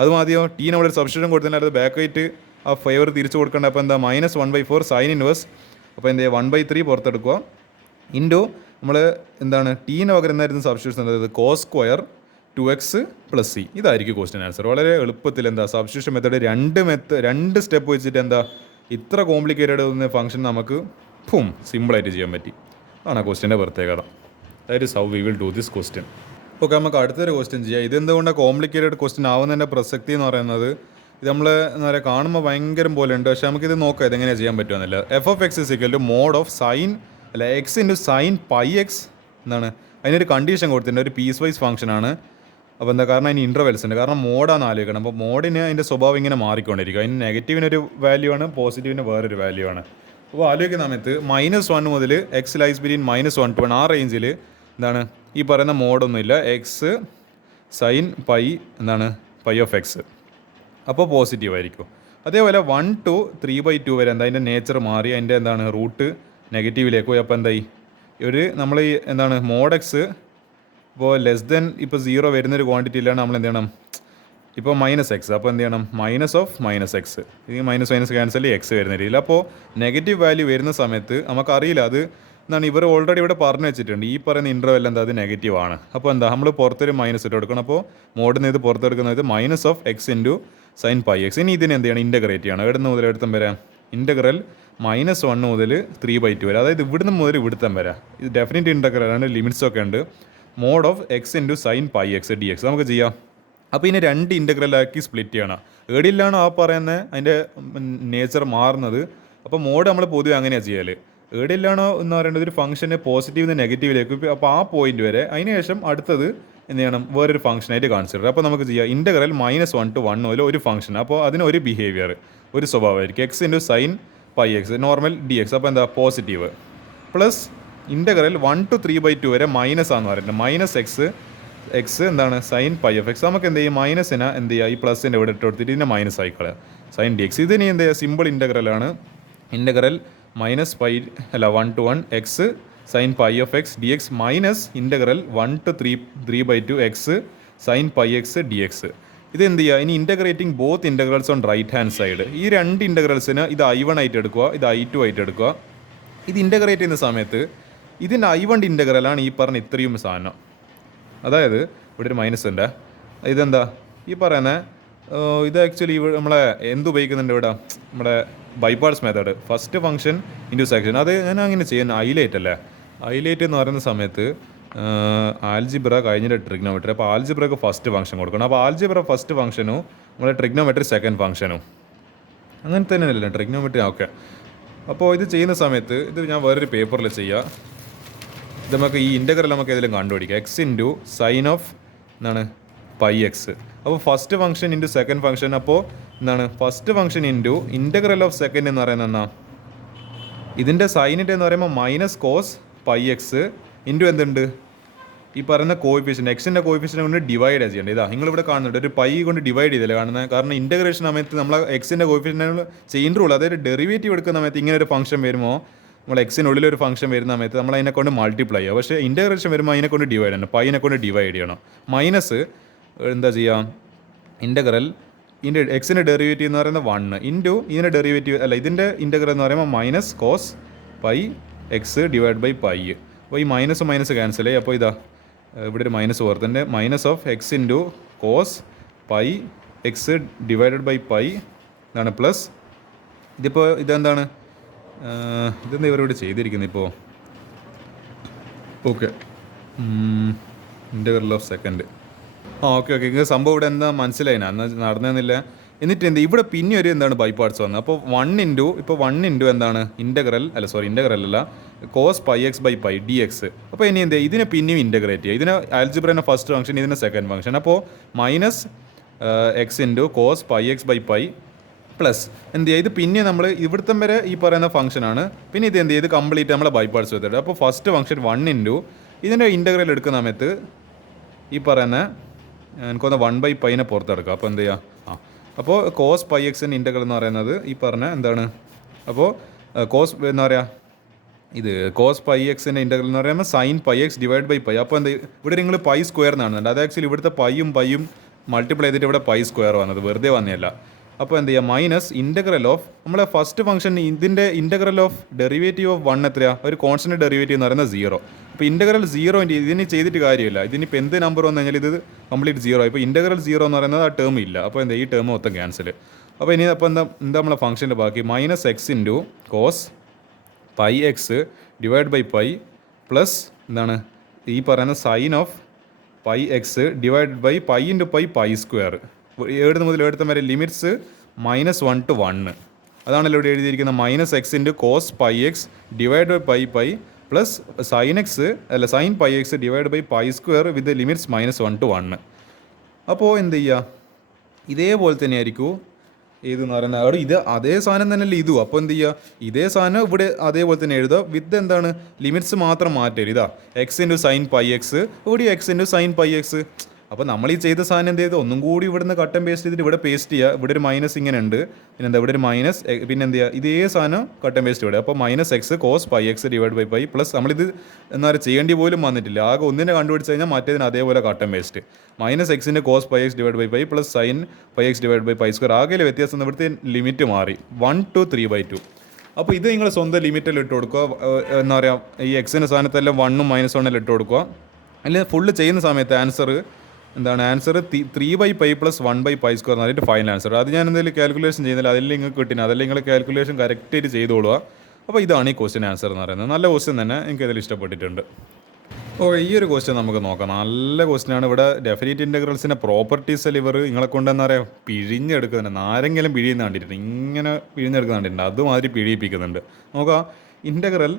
അത് മതിയോ, ടി നമ്മളൊരു സബ്സ്റ്റിറ്റ്യൂഷൻ കൊടുത്തതിനാൽ അത് ബാക്ക് ആയിട്ട് ആ ഫേവർ തിരിച്ചു കൊടുക്കേണ്ട. അപ്പോൾ എന്താ, മൈനസ് 1/4 സൈൻ ഇൻവേഴ്സ്, അപ്പോൾ എന്ത് ചെയ്യുക, 1/3 പുറത്തെടുക്കുക, ഇൻറ്റു നമ്മൾ എന്താണ് ടീന് പകരം എന്തായിരുന്നു സബ്സ്റ്റിറ്റ്യൂഷൻ, അതായത് cos square 2x plus c. ഇതായിരിക്കും ക്വസ്റ്റ്യൻ ആൻസർ. വളരെ എളുപ്പത്തിൽ എന്താ സബ്സ്റ്റിറ്റ്യൂഷൻ മെത്തേഡ് രണ്ട് സ്റ്റെപ്പ് വെച്ചിട്ട് എന്താ ഇത്ര കോംപ്ലിക്കേറ്റഡ് ഒന്ന ഫംഗ്ഷൻ നമുക്ക് സിമ്പിളായിട്ട് ചെയ്യാൻ പറ്റി. അതാണ് ആ ക്വസ്റ്റ്യൻ്റെ പ്രത്യേകത. That is how we will do this question. Okay, നമുക്ക് അടുത്തൊരു ക്വസ്റ്റ്യൻ ചെയ്യാം. ഇതെന്തുകൊണ്ടാണ് കോംപ്ലിക്കേറ്റഡ് ക്വസ്റ്റ്യൻ ആവുന്നതിൻ്റെ പ്രസക്തി എന്ന് പറയുന്നത്, ഇത് നമ്മൾ എന്താ പറയുക കാണുമ്പോൾ ഭയങ്കരം പോലെ ഉണ്ട്, പക്ഷേ നമുക്കിത് നോക്കാം ഇതെങ്ങനെയാണ് ചെയ്യാൻ പറ്റുമെന്നില്ല. f(x) = mod of sin അല്ല x ഇൻറ്റു സൈൻ πx എന്താണ്, അതിനൊരു കണ്ടീഷൻ കൊടുത്തിട്ടുണ്ട്, ഒരു പീസ് വൈസ് ഫംഗ്ഷനാണ്. അപ്പോൾ എന്താ കാരണം, അതിന് ഇൻ്റർവെൽസ് ഉണ്ട്, കാരണം മോഡാണ് ആലോചിക്കണം. അപ്പോൾ മോഡിന് അതിൻ്റെ സ്വഭാവം ഇങ്ങനെ മാറിക്കൊണ്ടിരിക്കും. അതിന് നെഗറ്റീവിനൊരു വാല്യൂ ആണ്, പോസിറ്റീവിന് വേറൊരു വാല്യൂ ആണ്. അപ്പോൾ ആലോചിക്കുന്ന സമയത്ത് -1 മുതൽ x ലൈസ് ബിറ്റ്വീൻ -1 to 1 ആ റേഞ്ചിൽ എന്താണ് ഈ പറയുന്ന മോഡൊന്നുമില്ല, എക്സ് സൈൻ പൈ എന്താണ് π(x). അപ്പോൾ പോസിറ്റീവ് ആയിരിക്കും. അതേപോലെ 1 to 3/2 വരെ എന്താ അതിൻ്റെ നേച്ചർ മാറി, അതിൻ്റെ എന്താണ് റൂട്ട് നെഗറ്റീവിലേക്ക് പോയി. അപ്പോൾ എന്തായി നമ്മൾ ഈ എന്താണ് മോഡ് എക്സ് ഇപ്പോൾ ലെസ് ദെൻ ഇപ്പോൾ 0 വരുന്നൊരു ക്വാണ്ടിറ്റി ഇല്ലാണ്ട് നമ്മൾ എന്ത് ചെയ്യണം, ഇപ്പോൾ -x, അപ്പോൾ എന്ത് ചെയ്യണം, -(-x). ഈ മൈനസ് ക്യാൻസൽ എക്സ് വരുന്ന രീതിയിൽ. അപ്പോൾ നെഗറ്റീവ് വാല്യൂ വരുന്ന സമയത്ത് നമുക്കറിയില്ല, അത് എന്താണ് ഇവർ ഓൾറെഡി ഇവിടെ പറഞ്ഞു വെച്ചിട്ടുണ്ട്, ഈ പറയുന്ന ഇൻ്റർവെൽ എന്താ അത് നെഗറ്റീവ് ആണ്. അപ്പോൾ എന്താ നമ്മൾ പുറത്തൊരു മൈനസ് ഇട്ട് കൊടുക്കണം. അപ്പോൾ മോഡിൽ നിന്ന് ഇത് പുറത്തെടുക്കുന്നത് -(x) ഇൻറ്റു സൈൻ πx. ഇനി ഇതിന് എന്ത് ചെയ്യണം, ഇൻ്റഗ്രേറ്റ് ചെയ്യണം. എവിടുന്ന് മുതൽ എടുത്തം വരാം, ഇൻ്റഗ്രൽ -1 മുതൽ 3/2 വരെ, അതായത് ഇവിടുന്ന് മുതൽ ഇവിടുത്തം വരാം. ഇത് ഡെഫിനിറ്റ് ഇൻ്റഗ്രലാണ്, ലിമിറ്റ്സ് ഒക്കെ ഉണ്ട്. mod of x into sine πx dx നമുക്ക് ചെയ്യാം. അപ്പോൾ ഇതിനെ 2 ഇൻ്റഗ്രലാക്കി സ്പ്ലിറ്റ് ചെയ്യണം. ഏടിയിലാണ് ആ പറയുന്നത് അതിൻ്റെ നേച്ചർ മാറുന്നത്. അപ്പോൾ മോഡ് നമ്മൾ പൊതുവെ അങ്ങനെയാണ് ചെയ്യൽ. ഏടിയിലാണോ എന്ന് പറയുന്നത് ഒരു ഫംഗ്ഷന് പോസിറ്റീവ് നിന്ന് നെഗറ്റീവിലേക്ക്, അപ്പോൾ ആ പോയിന്റ് വരെ, അതിന് ശേഷം അടുത്തത് എന്ത് ചെയ്യണം, വേറൊരു ഫംഗ്ഷനായിട്ട് കൺസിഡർ. അപ്പോൾ നമുക്ക് ചെയ്യാം ഇൻ്റഗ്രൽ -1 to 1 മുതൽ ഒരു ഫംഗ്ഷൻ, അപ്പോൾ അതിന് ഒരു ബിഹേവിയർ, ഒരു സ്വഭാവമായിരിക്കും, x into sine πx normal dx. അപ്പോൾ എന്താ പോസിറ്റീവ്, പ്ലസ് ഇൻ്റഗ്രൽ 1 to 3/2 വരെ മൈനസ് ആണെന്ന് പറയുന്നത്, -x എന്താണ് സൈൻ πf(x). നമുക്ക് എന്ത് ചെയ്യും, മൈനസിനെ എന്ത് ചെയ്യുക, ഈ പ്ലസിൻ്റെ ഇവിടെ ഇട്ട് കൊടുത്തിട്ട് ഇതിനെ മൈനസ് ആയിക്കളയുക, സൈൻ dx. ഇതിന് എന്ത് ചെയ്യുക, സിമ്പിൾ ഇൻ്റഗ്രലാണ്. Integral -1 to 1 x sine πf(x) dx minus integral 1 to 3/2 x sine πx dx. ഇത് എന്ത് ചെയ്യുക, ഇനി integrating both integrals on right hand side. ഈ രണ്ട് ഇൻ്റഗ്രൽസിന് ഇത് I1 ആയിട്ട് എടുക്കുക, ഇത് I2 ആയിട്ട് എടുക്കുക. ഇത് ഇൻ്റഗ്രേറ്റ് ചെയ്യുന്ന സമയത്ത് ഇതിൻ്റെ I1 ഇൻ്റഗ്രലാണ് ഈ പറഞ്ഞ ഇത്രയും സാധനം. അതായത് ഇവിടെ ഒരു മൈനസ് ഉണ്ട്. ഇതെന്താ ഈ പറയുന്ന ഇത് ആക്ച്വലി നമ്മളെ എന്തുപയോഗിക്കുന്നുണ്ട് ഇവിടെ, നമ്മുടെ by parts method, first function into section. അത് ഞാൻ അങ്ങനെ ചെയ്യുന്ന ഹൈലൈറ്റ് അല്ലേ. ഹൈലൈറ്റ് എന്ന് പറയുന്ന സമയത്ത് ആൽജിബ്ര കഴിഞ്ഞിട്ട് ട്രിഗ്നോമെട്രി. അപ്പോൾ ആൽജിബ്രക്ക് ഫസ്റ്റ് ഫംഗ്ഷൻ കൊടുക്കണം. അപ്പോൾ ആൽജിബ്ര ഫസ്റ്റ് ഫംഗ്ഷനും നമ്മുടെ ട്രിഗ്നോമെട്രി സെക്കൻഡ് ഫംഗ്ഷനും അങ്ങനെ തന്നെയല്ലേ ട്രിഗ്നോമെട്രി. ഓക്കെ, അപ്പോൾ ഇത് ചെയ്യുന്ന സമയത്ത് ഇത് ഞാൻ വേറൊരു പേപ്പറിൽ ചെയ്യുക. ഇത് നമുക്ക് ഈ ഇൻ്റഗ്രൽ നമുക്ക് ഏതെങ്കിലും കണ്ടുപിടിക്കാം. എക്സ് ഇൻറ്റു സൈൻ ഓഫ് എന്താണ് പൈ എക്സ്. അപ്പോൾ first function into second function. അപ്പോൾ എന്താണ് first function into integral of second എന്ന് പറയുന്നത് എന്നാ, ഇതിൻ്റെ സൈനിൻ്റെ എന്ന് പറയുമ്പോൾ minus cos pi x into എന്തുണ്ട് ഈ പറയുന്ന കോയിഫിഷ്യൻ്റ്, എക്സിൻ്റെ കോയിഫിഷ്യൻ്റ് കൊണ്ട് ഡിവൈഡ് ചെയ്യേണ്ടത്. ഇതാ നിങ്ങളിവിടെ കാണുന്നുണ്ട് ഒരു പൈ കൊണ്ട് ഡിവൈഡ് ചെയ്തല്ലേ കാണുന്നത്. കാരണം ഇൻ്റഗ്രേഷൻ സമയത്ത് നമ്മൾ എക്സിൻ്റെ കോയിഫിഷ്യൻ്റ് ചേഞ്ച് റൂൾ, അതായത് ഡെറിവേറ്റീവ് എടുക്കുന്ന സമയത്ത് ഇങ്ങനെ ഒരു ഫംഗ്ഷൻ വരുമ്പോൾ നമ്മൾ എക്സിനുള്ളിൽ ഒരു ഫംഗ്ഷൻ വരുന്ന സമയത്ത് നമ്മൾ അതിനെ കൊണ്ട് മൾട്ടിപ്ലൈ ചെയ്യുക. പക്ഷേ ഇൻ്റഗ്രേഷൻ വരുമ്പോൾ അതിനെ കൊണ്ട് ഡിവൈഡ് ചെയ്യണം, പൈനെ കൊണ്ട് ഡിവൈഡ് ചെയ്യണം. മൈനസ് എന്താ ചെയ്യുക, ഇൻ്റഗ്രൽ എക്സിൻ്റെ ഡെറിവേറ്റീവ് എന്ന് പറയുന്നത് 1 ഇൻറ്റു ഇതിൻ്റെ ഡെറിവേറ്റീവ് അല്ല ഇതിൻ്റെ ഇൻ്റഗ്രൽ എന്ന് പറയുമ്പോൾ minus cos pi x divide by pi. അപ്പോൾ ഈ മൈനസ് ക്യാൻസൽ ചെയ്യും. അപ്പോൾ ഇതാ ഇവിടെ ഒരു മൈനസ് ഓർത്തിൻ്റെ minus of x into cos pi x divided by pi ഇതാണ് പ്ലസ്. ഇതിപ്പോൾ ഇതെന്താണ്, ഇതെന്താ ഇവരോട് ചെയ്തിരിക്കുന്നത് ഇപ്പോൾ. Okay, integral of second. Okay ഇങ്ങനെ സംഭവം ഇവിടെ എന്താ മനസ്സിലായിനാ, എന്നാൽ നടന്നില്ല. എന്നിട്ട് എന്ത് ഇവിടെ പിന്നെ ഒരു എന്താണ് ബൈ പാർട്സ് വന്നത്. അപ്പോൾ 1 ഇൻറ്റു എന്താണ് ഇൻ്റഗ്രൽ അല്ല cos pi x by pi d x. അപ്പോൾ ഇനി എന്ത് ഇതിനെ പിന്നെയും ഇൻ്റഗ്രേറ്റ് ചെയ്യുക. ഇതിന് ആൽജിബ്രേൻ്റെ ഫസ്റ്റ് ഫംഗ്ഷൻ, ഇതിൻ്റെ സെക്കൻഡ് ഫംഗ്ഷൻ. അപ്പോൾ minus x into cos pi x by pi plus എന്ത് ചെയ്യുക, ഇത് പിന്നെ നമ്മൾ ഇവിടുത്തെ വരെ ഈ പറയുന്ന ഫംഗ്ഷനാണ്. പിന്നെ ഇത് എന്ത് ചെയ്ത് കംപ്ലീറ്റ് നമ്മളെ ബൈ പാർട്സ് വെച്ചിട്ട്. അപ്പോൾ ഫസ്റ്റ് ഫംഗ്ഷൻ 1 ഇൻറ്റു ഇതിൻ്റെ ഇൻ്റഗ്രൽ എടുക്കുന്ന സമയത്ത് ഈ പറയുന്ന എനിക്കൊന്ന് 1 ബൈ പൈനെ പുറത്തെടുക്കുക. അപ്പോൾ എന്ത് ചെയ്യുക, അപ്പോൾ കോസ് പൈ എക്സിൻ്റെ ഇൻ്റഗ്രൽ എന്ന് പറയുന്നത് ഈ പറഞ്ഞ എന്താണ്, അപ്പോൾ കോസ് എന്താ പറയുക, ഇത് കോസ് പൈ എക്സിൻ്റെ ഇൻ്റഗ്രൽ എന്ന് പറയുമ്പോൾ sine pi x divide by pi. അപ്പോൾ എന്ത് ഇവിടെ നിങ്ങൾ പൈ സ്ക്വയർ എന്നാണ്, അത് ആക്ച്വലി ഇവിടുത്തെ പൈയും മൾട്ടിപ്ലൈ ചെയ്തിട്ട് ഇവിടെ പൈ സ്ക്വയർ വന്നത്, വെറുതെ വന്നതല്ല. അപ്പോൾ എന്ത് ചെയ്യുക, മൈനസ് ഇൻ്റഗ്രൽ ഓഫ് നമ്മളെ ഫസ്റ്റ് ഫംഗ്ഷൻ ഇതിൻ്റെ ഇൻ്റഗ്രൽ ഓഫ് ഡെറിവേറ്റീവ് ഓഫ് 1 എത്രയാണ്, ഒരു കോൺസ്റ്റൻറ്റ് ഡെറിവേറ്റീവ് എന്ന് പറയുന്നത് 0. അപ്പോൾ ഇൻ്റഗ്രൽ 0 ഇതിന് ചെയ്തിട്ട് കാര്യമില്ല. ഇതിനിപ്പോൾ എന്ത് നമ്പർ വന്നു കഴിഞ്ഞാൽ ഇത് കംപ്ലീറ്റ് 0. ഇപ്പോൾ ഇൻ്റഗ്രൽ 0 എന്ന് പറയുന്നത് ആ ടേം ഇല്ല. അപ്പോൾ എന്താ ഈ ടേം മൊത്തം ക്യാൻസൽ. അപ്പോൾ ഇനി അപ്പോൾ എന്താ നമ്മളെ ഫംഗ്ഷൻ്റെ ബാക്കി minus x into cos pi x divide by pi plus എന്താണ് ഈ പറയുന്ന sine of pi x divide by pi into pi square. 7 മുതൽ 7 വരെ ലിമിറ്റ്സ് -1 to 1. അതാണല്ലോ ഇവിടെ എഴുതിയിരിക്കുന്നത്. Minus x into cos pi x divide by pi plus sine pi x divide by pi square with limits -1 to 1. അപ്പോൾ എന്ത് ചെയ്യുക, ഇതേപോലെ തന്നെ ആയിരിക്കും ഏതെന്ന് പറയുന്നത്. അവിടെ ഇത് അതേ സാധനം തന്നെയല്ലേ ഇതും. അപ്പോൾ എന്ത് ചെയ്യുക, ഇതേ സാധനം ഇവിടെ അതേപോലെ തന്നെ എഴുതുക. വിത്ത് എന്താണ് ലിമിറ്റ്സ് മാത്രം മാറ്റരുത്. ഇതാ x into sine pi x, ഇവിടെ x into sine pi x. അപ്പോൾ നമ്മൾ ഈ ചെയ്ത സാധനം എന്ത് ചെയ്ത് ഒന്നും കൂടി ഇവിടുന്ന് കട്ടൻ പേസ്റ്റ് ചെയ്തിട്ട് ഇവിടെ പേസ്റ്റ് ചെയ്യുക. ഇവിടെ ഒരു മൈനസ് ഇങ്ങനെ ഉണ്ട്, പിന്നെന്താ ഇവിടെ ഒരു മൈനസ്, പിന്നെ എന്ത് ചെയ്യുക ഇതേ സാധനം കട്ടൻ പേസ്റ്റ് ഇവിടെ. അപ്പോൾ minus x cos pi x divide by pi plus നമ്മളിത് എന്താ പറയുക ചെയ്യേണ്ടി പോലും വന്നിട്ടില്ല. ആകെ ഒന്നിനെ കണ്ടുപിടിച്ച് കഴിഞ്ഞാൽ മറ്റേതിന് അതേപോലെ കട്ടൻ പേസ്റ്റ്. മൈനസ് എക്സിൻ്റെ cos pi x divide by pi plus sine pi x divide by pi square. ആകെ വ്യത്യാസം ഇവിടുത്തെ ലിമിറ്റ് മാറി 1 to 3/2. അപ്പോൾ ഇത് നിങ്ങൾ സ്വന്തം ലിമിറ്റിൽ ഇട്ട് കൊടുക്കുക. എന്താ പറയുക ഈ എക്സിൻ്റെ സ്ഥാനത്തെല്ലാം 1 ഉം -1 ഇട്ട് കൊടുക്കുക. അല്ലെങ്കിൽ ഫുള്ള് ചെയ്യുന്ന സമയത്ത് ആൻസർ 3/π പ്ലസ് 1/π സ്ക്വയർ എന്നായിട്ട് ഫൈനൽ ആൻസർ. അത് ഞാൻ എന്തെങ്കിലും കാൽക്കുലേഷൻ ചെയ്യുന്നില്ല, അതിൽ നിങ്ങൾക്ക് കിട്ടില്ല, അതല്ലെങ്കിൽ നിങ്ങൾ കാൽക്കുലേഷൻ കറക്റ്റായിട്ട് ചെയ്തോളുക. അപ്പോൾ ഇതാണ് ഈ ക്വസ്റ്റ്യൻ ആൻസർ എന്ന് പറയുന്നത്. നല്ല ക്വസ്റ്റ്യൻ തന്നെ, എനിക്ക് അതിൽ ഇഷ്ടപ്പെട്ടിട്ടുണ്ട്. ഈ ഒരു ക്വസ്റ്റ്യൻ നമുക്ക് നോക്കാം. നല്ല ക്വസ്റ്റ്യനാണ്. ഇവിടെ ഡെഫിനിറ്റ് ഇൻ്റഗ്രൽസിൻ്റെ പ്രോപ്പർട്ടീസ് ഇവർ നിങ്ങളെ കൊണ്ട് എന്താ പറയുക പിഴിഞ്ഞെടുക്കുന്നുണ്ട്. നാരെങ്കിലും പിഴിയുന്ന കണ്ടിട്ടുണ്ട്, ഇങ്ങനെ പിഴിഞ്ഞെടുക്കുന്ന കണ്ടിട്ടുണ്ട്, അതുമാതിരി പിഴിയിപ്പിക്കുന്നുണ്ട്. നോക്കാം. ഇൻ്റഗ്രൽ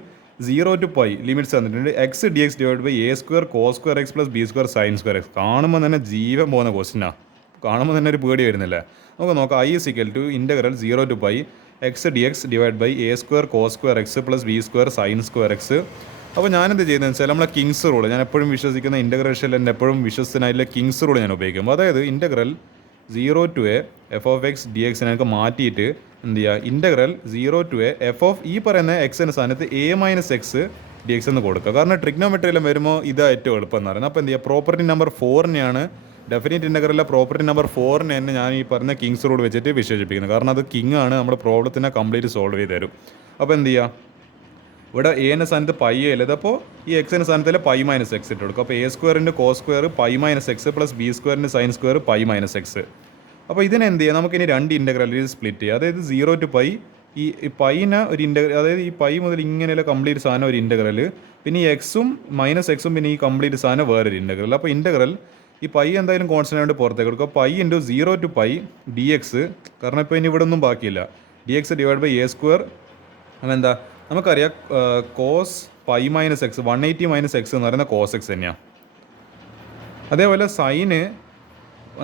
0 to π ലിമിറ്റ്സ് തന്നിട്ടുണ്ട്. X d x divide by a square cos square x plus b square sine square x. കാണുമ്പോൾ തന്നെ ജീവൻ പോകുന്ന ക്വസ്റ്റ്യനാണ്, കാണുമ്പോൾ തന്നെ ഒരു പേടി വരുന്നില്ലേ. നമുക്ക് നോക്കാം. I is equal to integral 0 to π x d x divide by a square cos square x plus b square sine square x. അപ്പോൾ ഞാനെന്ത് ചെയ്യുന്നതെന്ന് വെച്ചാൽ നമ്മളെ കിങ്സ് റൂൾ, ഞാൻ എപ്പോഴും വിശ്വസിക്കുന്ന ഇൻ്റഗ്രേഷനിൽ എൻ്റെ എപ്പോഴും വിശ്വസനായിട്ടുള്ള കിങ്സ് റൂൾ ഞാൻ ഉപയോഗിക്കും. അതായത് integral 0 to a f of x d എക്സിനെ എനിക്ക് മാറ്റിയിട്ട് എന്ത് ചെയ്യുക, integral 0 to a f of ഈ പറയുന്ന എക്സിൻ്റെ സ്ഥാനത്ത് a - x dx എന്ന് കൊടുക്കുക. കാരണം ട്രിഗ്നോമെട്രിയിലും വരുമ്പോൾ ഇതാ ഏറ്റവും എളുപ്പം എന്ന് പറയുന്നത്. അപ്പോൾ എന്ത് ചെയ്യുക, പ്രോപ്പർട്ടി നമ്പർ 4നെയാണ് ഡെഫിനിറ്റ് ഇൻ്റഗ്രലിലെ പ്രോപ്പർട്ടി നമ്പർ 4 തന്നെ ഞാൻ ഈ പറഞ്ഞ കിങ്സ് റൂൾ വെച്ചിട്ട് വിശേഷിപ്പിക്കുന്നത്. കാരണം അത് കിങ് ആണ്, നമ്മുടെ പ്രോബ്ലത്തിനെ കംപ്ലീറ്റ് സോൾവ് ചെയ്ത് തരും. അപ്പോൾ എന്ത് ചെയ്യുക, ഇവിടെ എന്റെ സ്ഥാനത്ത് പൈ അല്ലത്, അപ്പോൾ ഈ എക്സിൻ്റെ സ്ഥാനത്തിൽ പൈ മൈനസ് എക്സ് ഇട്ട് കൊടുക്കും. അപ്പോൾ എ സ്ക്വയറിൻ്റെ cos square pi minus x plus b സ്ക്വയറിൻ്റെ sine square pi minus x. അപ്പോൾ ഇതിനെ എന്ത് ചെയ്യുക, നമുക്കിനി രണ്ട് ഇൻ്റഗ്രലിൽ സ്പ്ലിറ്റ് ചെയ്യുക. അതായത് 0 to പൈ, ഈ പൈനെ ഒരു ഇൻ്റഗ്രൽ, അതായത് ഈ പൈ മുതൽ ഇങ്ങനെയുള്ള കംപ്ലീറ്റ് സാധനം ഒരു ഇൻ്റഗ്രൽ, പിന്നെ ഈ എക്സും മൈനസ് എക്സും പിന്നെ ഈ കംപ്ലീറ്റ് സാധനം വേറൊരു ഇൻ്റഗ്രൽ. അപ്പോൾ ഇൻ്റഗ്രൽ ഈ പൈ എന്തായാലും കോൺസ്റ്റൻ്റ് ആയിട്ട് പുറത്തേക്ക് കൊടുക്കുക. Pi into 0 to pi d x, കാരണം ഇപ്പോൾ ഇനി ഇവിടെ ഒന്നും ബാക്കിയില്ല, d x divide by a square. അതെന്താ നമുക്കറിയാം, cos pi minus x 180 minus x എന്ന് പറയുന്ന കോസ് എക്സ് തന്നെയാണ്. അതേപോലെ സൈന്